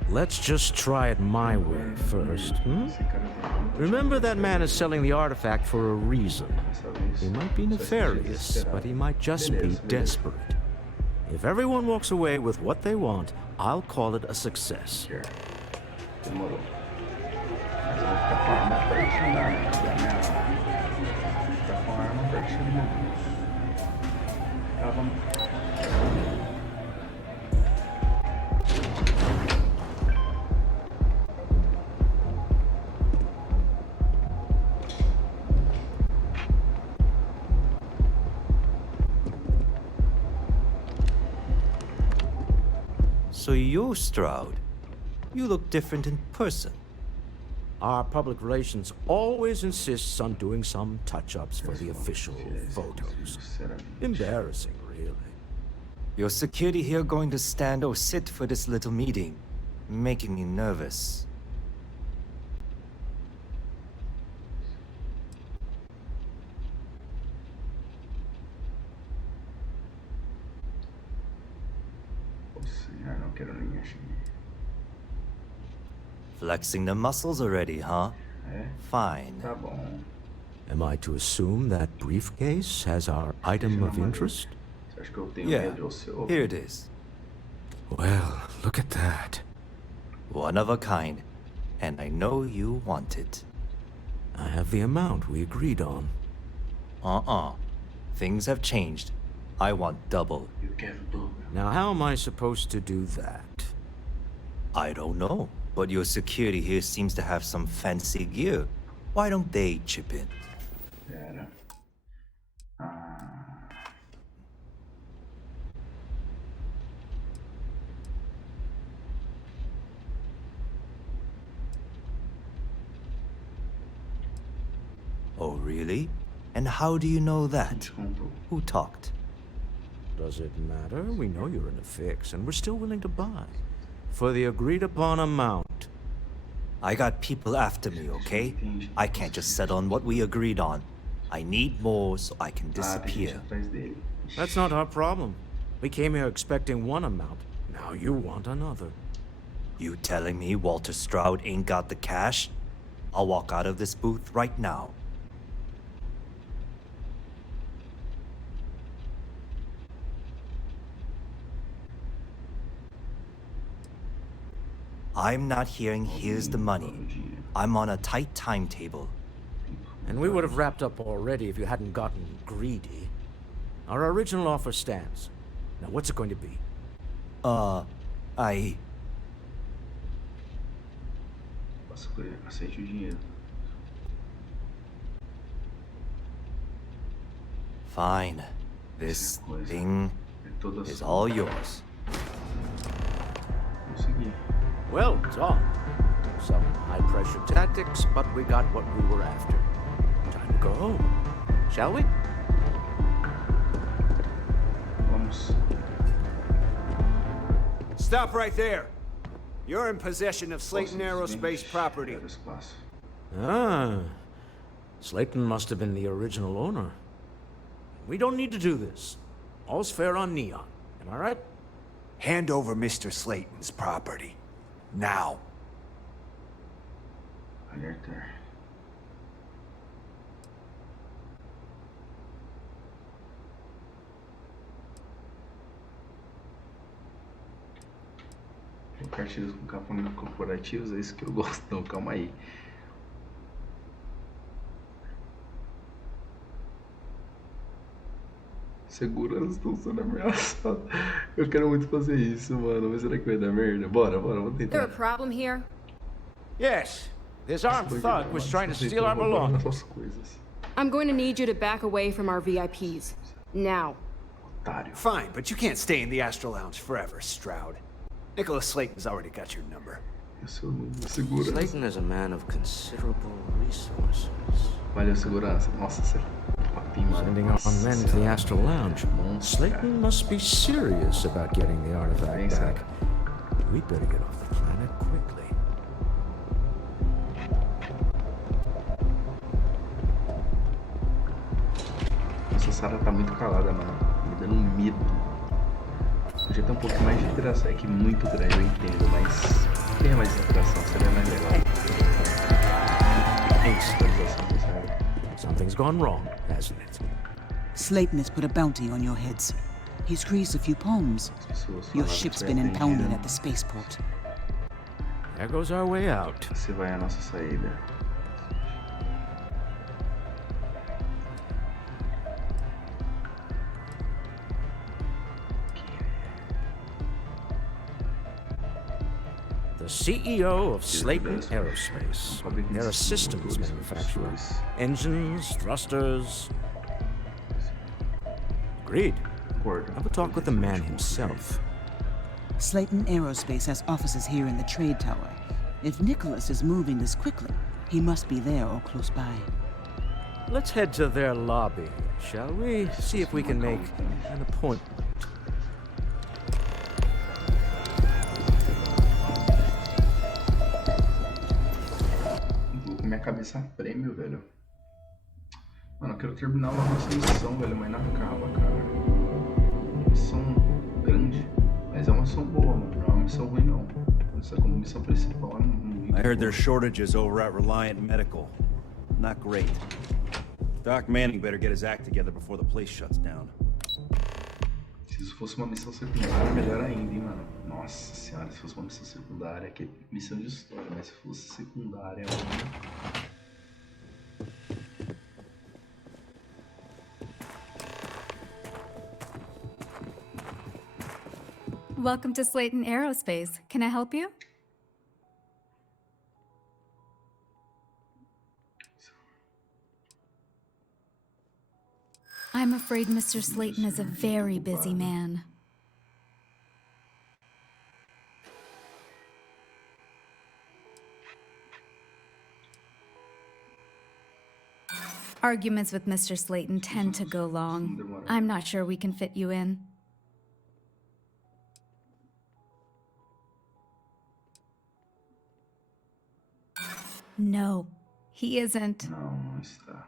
Let's just try it my way first, Remember, that man is selling the artifact for a reason. He might be nefarious, but he might just be desperate. If everyone walks away with what they want, I'll call it a success. Demorou. Mas eu vou ficar com a arma pertinho da minha. Vou ficar com a arma pertinho do meu. Tá, vamos. So you're Stroud. You look different in person. Our public relations always insists on doing some touch-ups for the official photos. Embarrassing, really. Your security here going to stand or sit for this little meeting, making me nervous. Não quero nem agir. Flexing the muscles already, huh? Fine. Tá bom. Am I to assume that briefcase has our item of interest? Você acha que eu tenho Yeah, medo do seu? here it is. Well, look at that. One of a kind, and I know you want it. I have the amount we agreed on. Things have changed. I want double. You can do. Now, how am I supposed to do that? I don't know, but your security here seems to have some fancy gear. Why don't they chip in? Pera. Oh, really? And how do you know that? Who talked? Does it matter? We know you're in a fix, and we're still willing to buy. For the agreed-upon amount. I got people after me, okay? I can't just settle on what we agreed on. I need more so I can disappear. That's not our problem. We came here expecting one amount. Now you want another. You telling me Walter Stroud ain't got the cash? I'll walk out of this booth right now. I'm not hearing here's the money. I'm on a tight timetable. And we would have wrapped up already if you hadn't gotten greedy. Our original offer stands. Now what's it going to be? Aceite o dinheiro. Fine. This thing is all yours. Well done. Some high-pressure tactics, but we got what we were after. Time to go home. Shall we? Vamos. Stop right there. You're in possession of Slayton Aerospace property. Ah. Slayton must have been the original owner. We don't need to do this. All's fair on Neon. Am I right? Hand over Mr. Slayton's property. Now. Alerta. Cartilhas com capas corporativos, é isso que eu gosto. Não, calma aí. Segurança estão sendo ameaçados. Eu quero muito fazer isso, mano. Mas será que vai dar merda? Bora, vamos tentar. There a problem here? Yes. This armed thug was trying to steal our belongings. Nossas coisas. I'm going to need you to back away from our VIPs. Now. Fine, but you can't stay in the Astral Lounge forever, Stroud. Nicholas Slayton's already got your number. Slayton is a man of considerable resources. Valeu, segurança. Nossa, você... Sending our men to the Astral Lounge. Slayton must be serious about getting the artifact back. We'd better get off the planet quickly. Nossa, Sarah tá muito calada, mano. Me dando um medo. Podia ter um pouco mais de interação. É que muito grande, eu entendo, mas tenha mais interação, seria mais legal. Something's gone wrong, hasn't it? Slayton has put a bounty on your heads. He's greased a few palms. Your ship's been impounded at the spaceport. There goes our way out. Você vai a nossa saída. The CEO of Slayton Aerospace. They're a systems manufacturer. Engines, thrusters. Agreed. Have a talk with the man himself. Slayton Aerospace has offices here in the trade tower. If Nicholas is moving this quickly, he must be there or close by. Let's head to their lobby, shall we? See if we can make an appointment. Minha cabeça a prêmio, velho. Mano, eu quero terminar logo essa missão, velho, mas não acaba, cara. Missão grande, mas é uma missão boa, mano. Não é uma missão ruim, não. Essa como missão principal é muito I heard there's shortages over at Reliant Medical. Not great. Doc Manning better get his act together before the place shuts down. Se isso fosse uma missão secundária, melhor ainda, hein, mano. Nossa senhora, se fosse uma missão secundária, que é missão de história, mas se fosse secundária, mano. Welcome to Slayton Aerospace. Can I help you? I'm afraid Mr. Slayton is a very busy man. Arguments with Mr. Slayton tend to go long. I'm not sure we can fit you in. No, he isn't. Não está.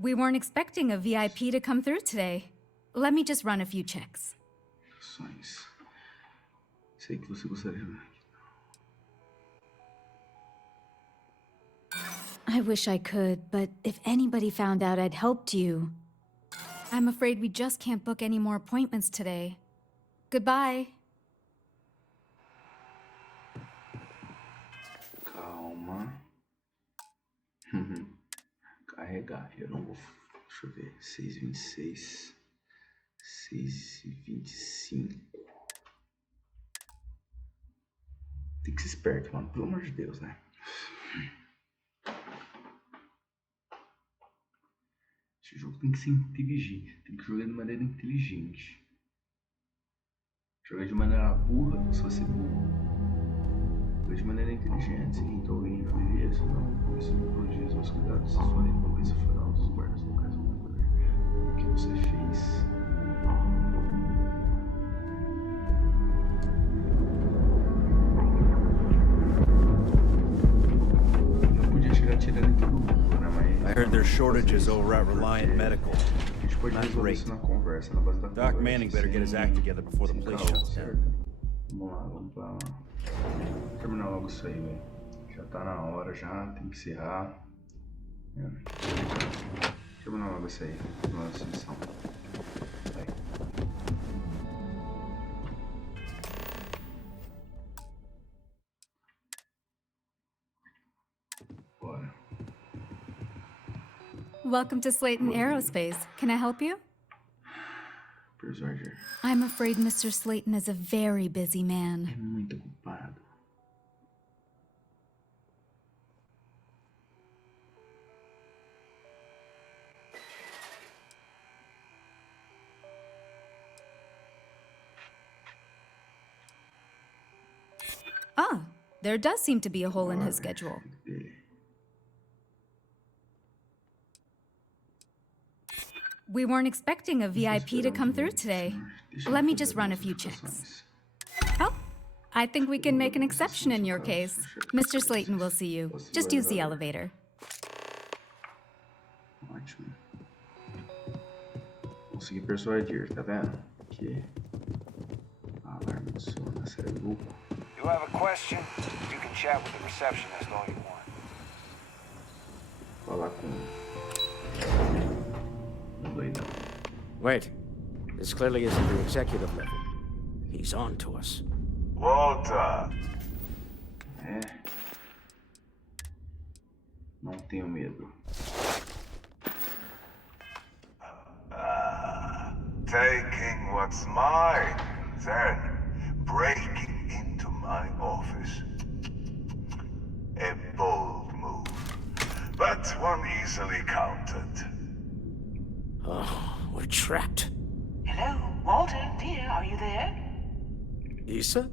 We weren't expecting a VIP to come through today. Let me just run a few checks. Sei que você gostaria de ver. I wish I could, but if anybody found out I'd helped you... I'm afraid we just can't book any more appointments today. Goodbye. Calma. Carregar. Eu não vou... Deixa eu ver. 6h26. 6h25. Tem que ser esperto, mano. Pelo amor de Deus, né? Esse jogo tem que ser inteligente. Tem que jogar de maneira inteligente. Jogar de maneira burra, você vai ser burro. Jogar de maneira inteligente. Seguinte, alguém já viria, senão isso não produz meus cuidados. Sua recompensa final dos guardas locais vão lembrar o que você fez. Eu podia chegar atirando em todo mundo, né? Mas I heard there's shortages over at Reliant Medical. A gente pode resolver isso na conversa, na base da conversa. Doc Manning better get his act together before the place shuts down. Vamos lá, vamos pra... terminar logo isso aí, velho. Já tá na hora, já tem que encerrar. Terminar logo isso aí, nossa missão. Vai. Bora. Welcome to Slayton Aerospace. Can I help you? I'm afraid Mr. Slayton is a very busy man. É muito ocupado. There does seem to be a hole in his schedule. We weren't expecting a VIP to come through today. Let me just run a few checks. Oh, I think we can make an exception in your case. Mr. Slayton will see you. Just use the elevator. Ótimo. Consegui persuadir, tá vendo? Aqui. Alarme de sono, sério, louco. You have a question? You can chat with the receptionist all you want. Falar com doidão. Wait. This clearly isn't the executive level. He's on to us. Walter! É. Não tenho medo. Taking what's mine, then breaking into my office. A bold move, but one easily countered. Oh, we're trapped. Hello, Walter, dear, are you there? Issa?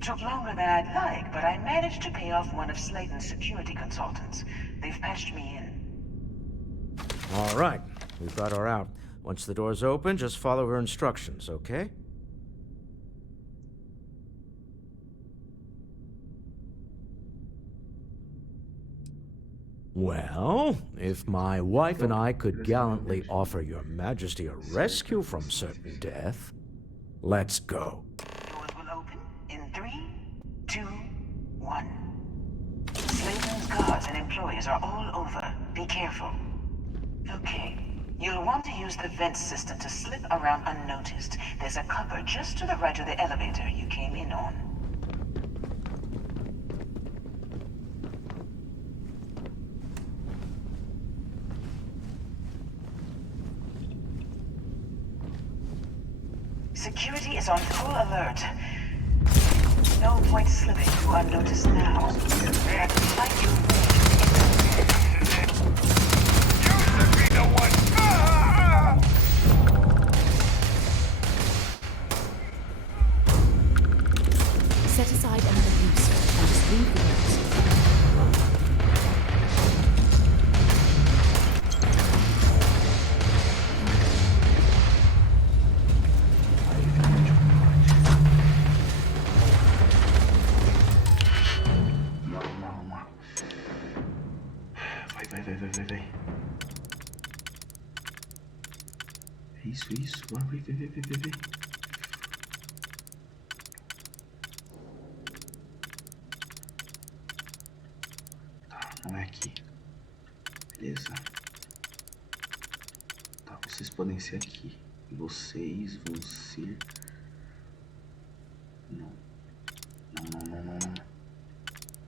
Took longer than I'd like, but I managed to pay off one of Slayton's security consultants. They've patched me in. All right, we've got her out. Once the door's open, just follow her instructions, okay? Well, if my wife and I could gallantly offer your majesty a rescue from certain death, let's go. Doors will open in 3, 2, 1. Slayton's guards and employees are all over. Be careful. Okay. You'll want to use the vent system to slip around unnoticed. There's a cupboard just to the right of the elevator you came in on. Security is on full alert. No point slipping through unnoticed now. They're to fight you. Set aside another use and just leave the rest. Vai. É isso. Bora, vai. Não é aqui. Beleza. Tá, vocês podem ser aqui. E vocês vão ser... Não.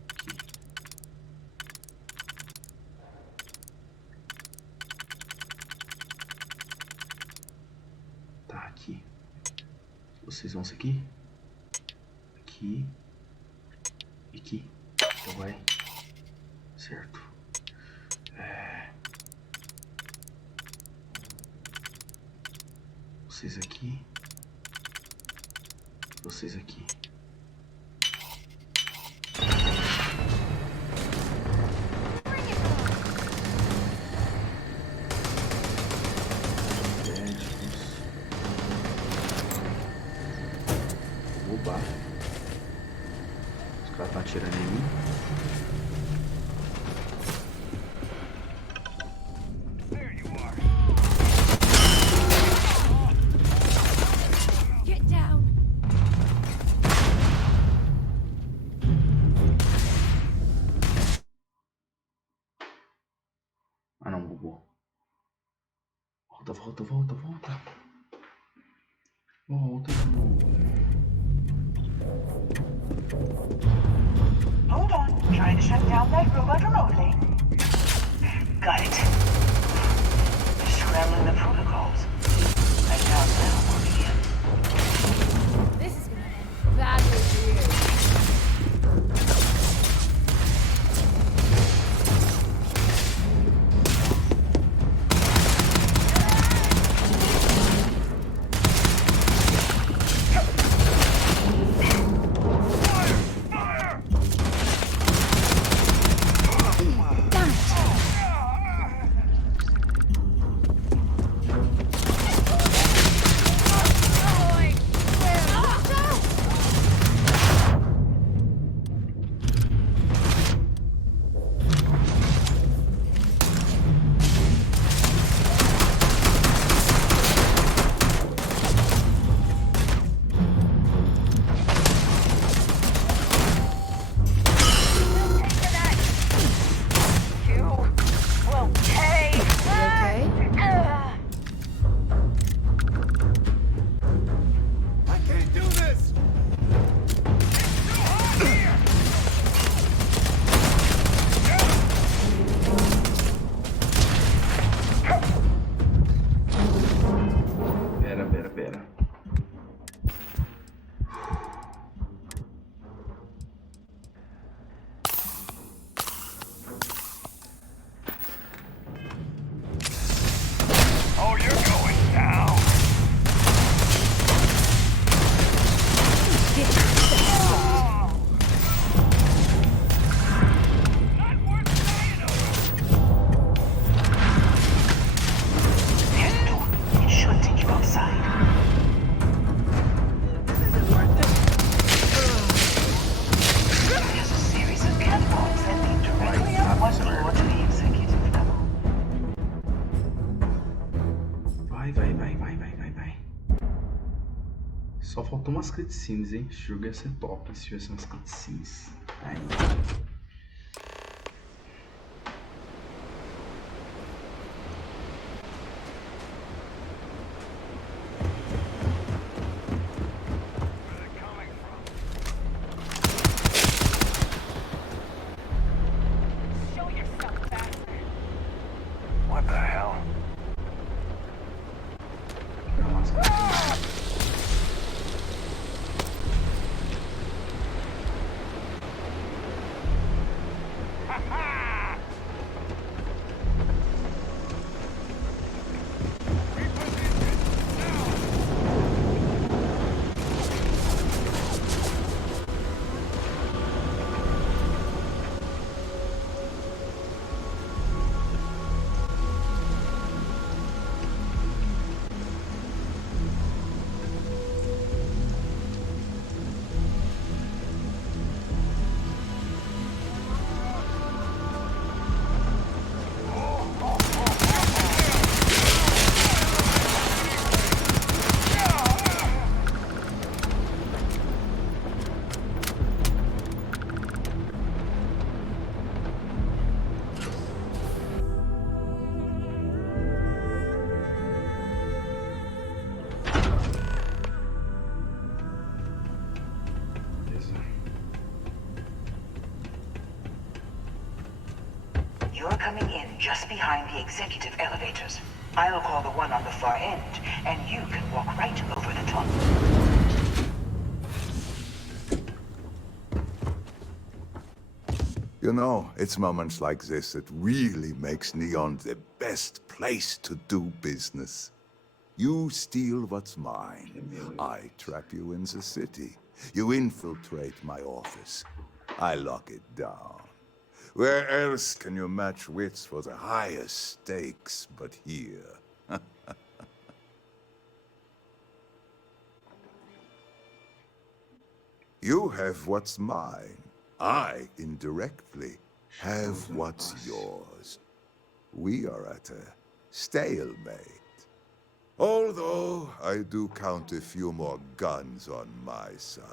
Aqui. Tá, aqui. Vocês vão ser aqui. Aqui. E aqui. Então vai... Certo. Vocês aqui. Vocês aqui. Vou roubar. Os caras estão atirando em mim. Ah não, bugou. Volta. Volta de novo. Hold on, trying to shut down that robot remotely. Got it. Scrambling the protocols. I doubt that'll work again. This is gonna end badly for you. Faltam umas cutscenes, hein? Esse jogo ia ser top se tivesse umas cutscenes. Ai. What the hell? You're coming in just behind the executive elevators. I'll call the one on the far end, and you can walk right over the top. You know, it's moments like this that really makes Neon the best place to do business. You steal what's mine. I trap you in the city. You infiltrate my office. I lock it down. Where else can you match wits for the highest stakes but here? You have what's mine. I, indirectly, have what's yours. We are at a stalemate. Although I do count a few more guns on my side.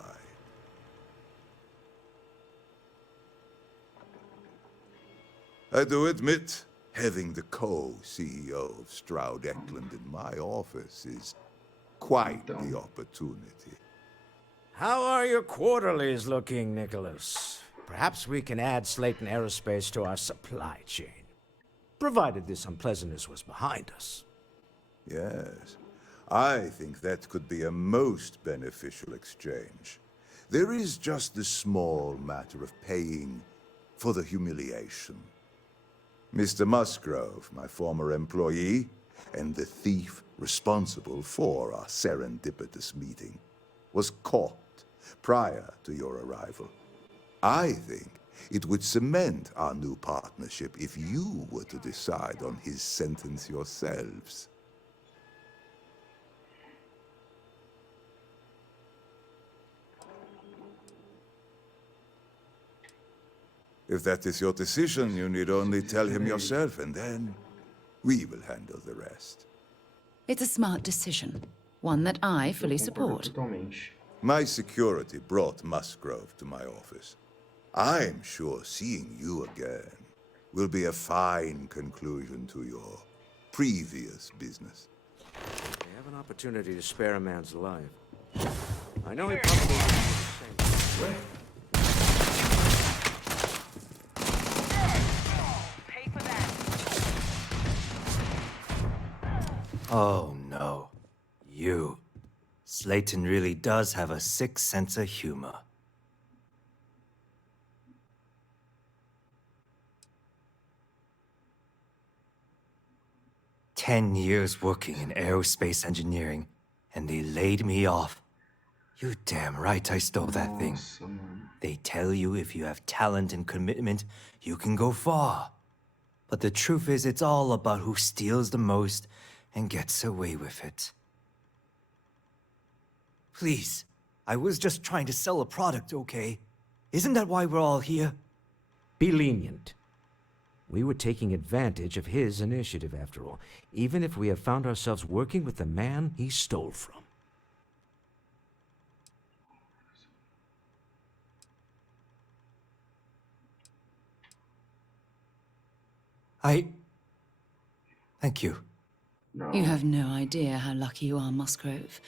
I do admit, having the co-CEO of Stroud Eklund in my office is quite the opportunity. How are your quarterlies looking, Nicholas? Perhaps we can add Slayton Aerospace to our supply chain, provided this unpleasantness was behind us. Yes, I think that could be a most beneficial exchange. There is just the small matter of paying for the humiliation. Mr. Musgrove, my former employee, and the thief responsible for our serendipitous meeting, was caught prior to your arrival. I think it would cement our new partnership if you were to decide on his sentence yourselves. If that is your decision, you need only tell him yourself, and then we will handle the rest. It's a smart decision, one that I fully support. My security brought Musgrove to my office. I'm sure seeing you again will be a fine conclusion to your previous business. They have an opportunity to spare a man's life. I know he probably... Oh no. You. Slayton really does have a sick sense of humor. "10 years working in aerospace engineering, and they laid me off. You damn right I stole that thing. They tell you if you have talent and commitment, you can go far. But the truth is, it's all about who steals the most and gets away with it. Please, I was just trying to sell a product, okay? Isn't that why we're all here?" Be lenient. We were taking advantage of his initiative, after all, even if we have found ourselves working with the man he stole from. Thank you. No. You have no idea how lucky you are, Musgrove.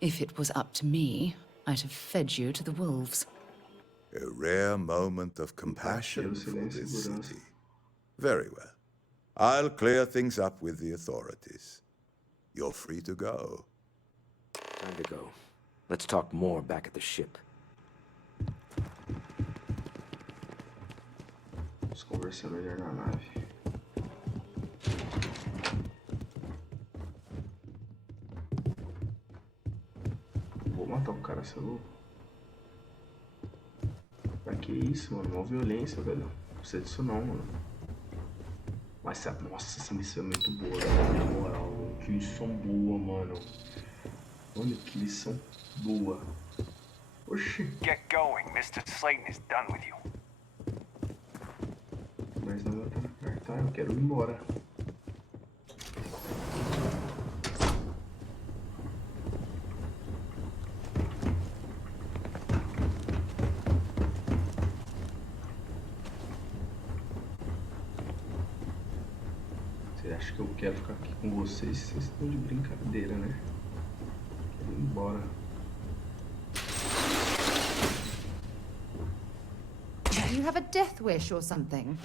If it was up to me, I'd have fed you to the wolves. A rare moment of compassion for this city. Very well. I'll clear things up with the authorities. You're free to go. Time to go. Let's talk more back at the ship. Vamos conversar melhor na nave. Vou matar o cara, você é louco? Pra que isso, mano? Mó violência, velho. Não precisa disso não, mano. Mas, nossa, essa missão é muito boa, velho. Na moral, mano. Que lição boa, mano. Olha que lição boa. Oxi. Get going. Mr. Slayton is done with you. Mas não vai apertar, eu quero ir embora. Você acha que eu quero ficar aqui com vocês? Vocês estão de brincadeira, né? Quero ir embora. Do you have a death wish or something?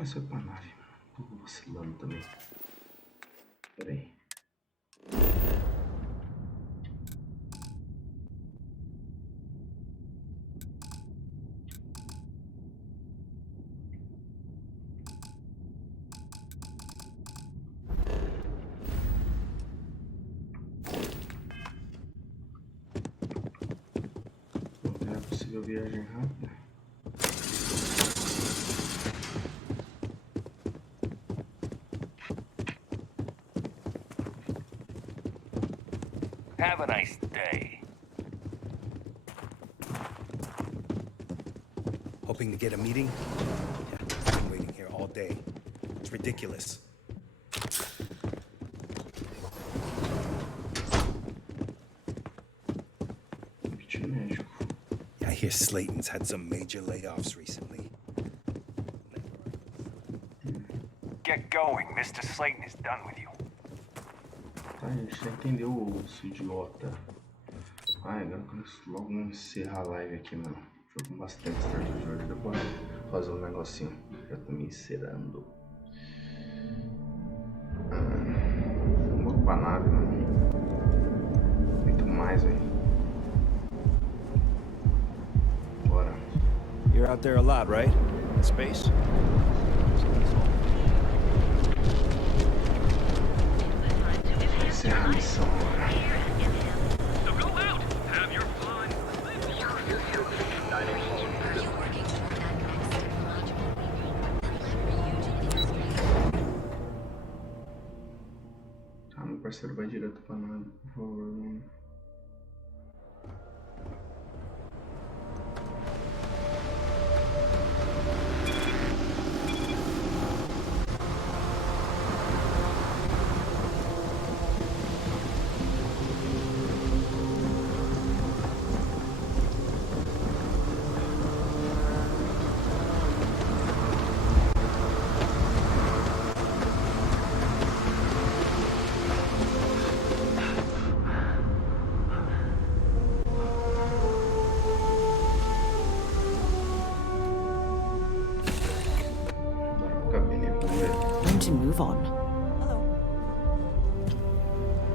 Essa é pra nave. Tô vacilando também. Pera aí. Não é possível viagem rápida. Have a nice day. Hoping to get a meeting? Yeah, I've been waiting here all day. It's ridiculous. Yeah, I hear Slayton's had some major layoffs recently. Get going. Mr. Slayton is done with you. Tá, a gente já entendeu, seu idiota. Ai, agora eu quero logo encerrar a live aqui, mano. Jogo com bastante Starfield hoje, depois fazer um negocinho. Já tô me encerrando. Vamos pra nave, mano. Muito mais, velho. Bora. You're out there a lot, right? In space? Encerrar a missão agora. So go out. Have your fun. Tá, meu parceiro vai direto pra nave, por favor, mano. To move on.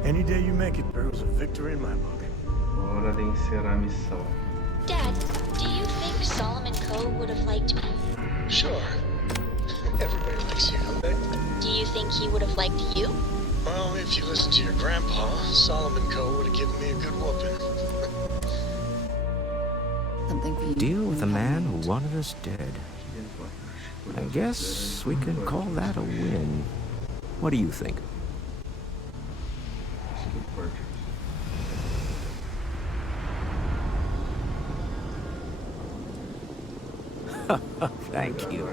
Any day you make it, Burr, was a victory in my book. Hora de encerrar a missão. Dad, do you think Solomon Coe would have liked me? Sure. Everybody likes you, but... Do you think he would have liked you? Well, if you listen to your grandpa, Solomon Coe would have given me a good whooping. Something for you. Deal with a man who wanted us dead. I guess we can call that a win. What do you think? Thank you.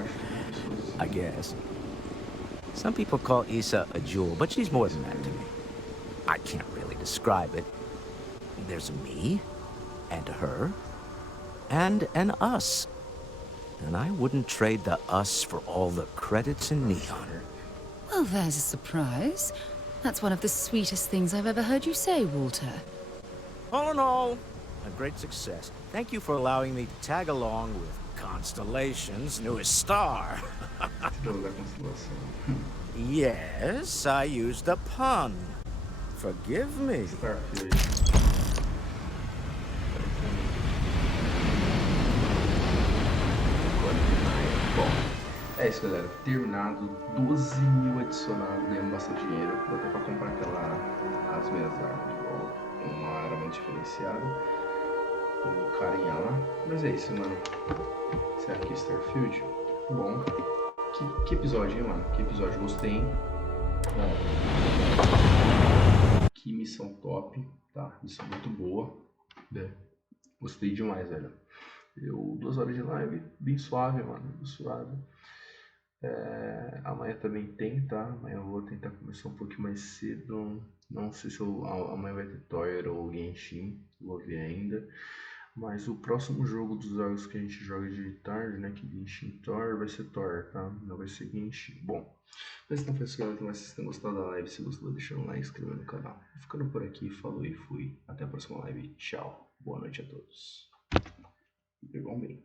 I guess. Some people call Issa a jewel, but she's more than that to me. I can't really describe it. There's a me, and a her, and an us. And I wouldn't trade the us for all the credits in Neon. Well, there's a surprise. That's one of the sweetest things I've ever heard you say, Walter. All in all, a great success. Thank you for allowing me to tag along with Constellation's newest star. Yes, I used a pun. Forgive me. Bom, é isso, galera. Terminado, 12 mil adicionados, ganhando bastante dinheiro. Vou até pra comprar as minhas armas, igual uma arma diferenciada. O carinha lá. Mas é isso, mano. Será que é Starfield? Bom. Que episódio, hein, mano? Que episódio, gostei, hein? Que missão top, tá? Missão muito boa, né? Gostei demais, velho. 2 horas de live, bem suave, mano, bem suave. Amanhã também tem, tá? Amanhã eu vou tentar começar um pouquinho mais cedo. Não sei se amanhã vai ter Toyer ou Genshin, vou ver ainda. Mas o próximo jogo dos jogos que a gente joga de tarde, né? Que Genshin Toyer vai ser Toyer, tá? Não vai ser Genshin. Bom, mas então foi isso, galera. Então, se vocês tenham gostado da live, se gostou, deixa um like, se inscreva no canal. Ficando por aqui, falou e fui. Até a próxima live. Tchau. Boa noite a todos. Pegou bem.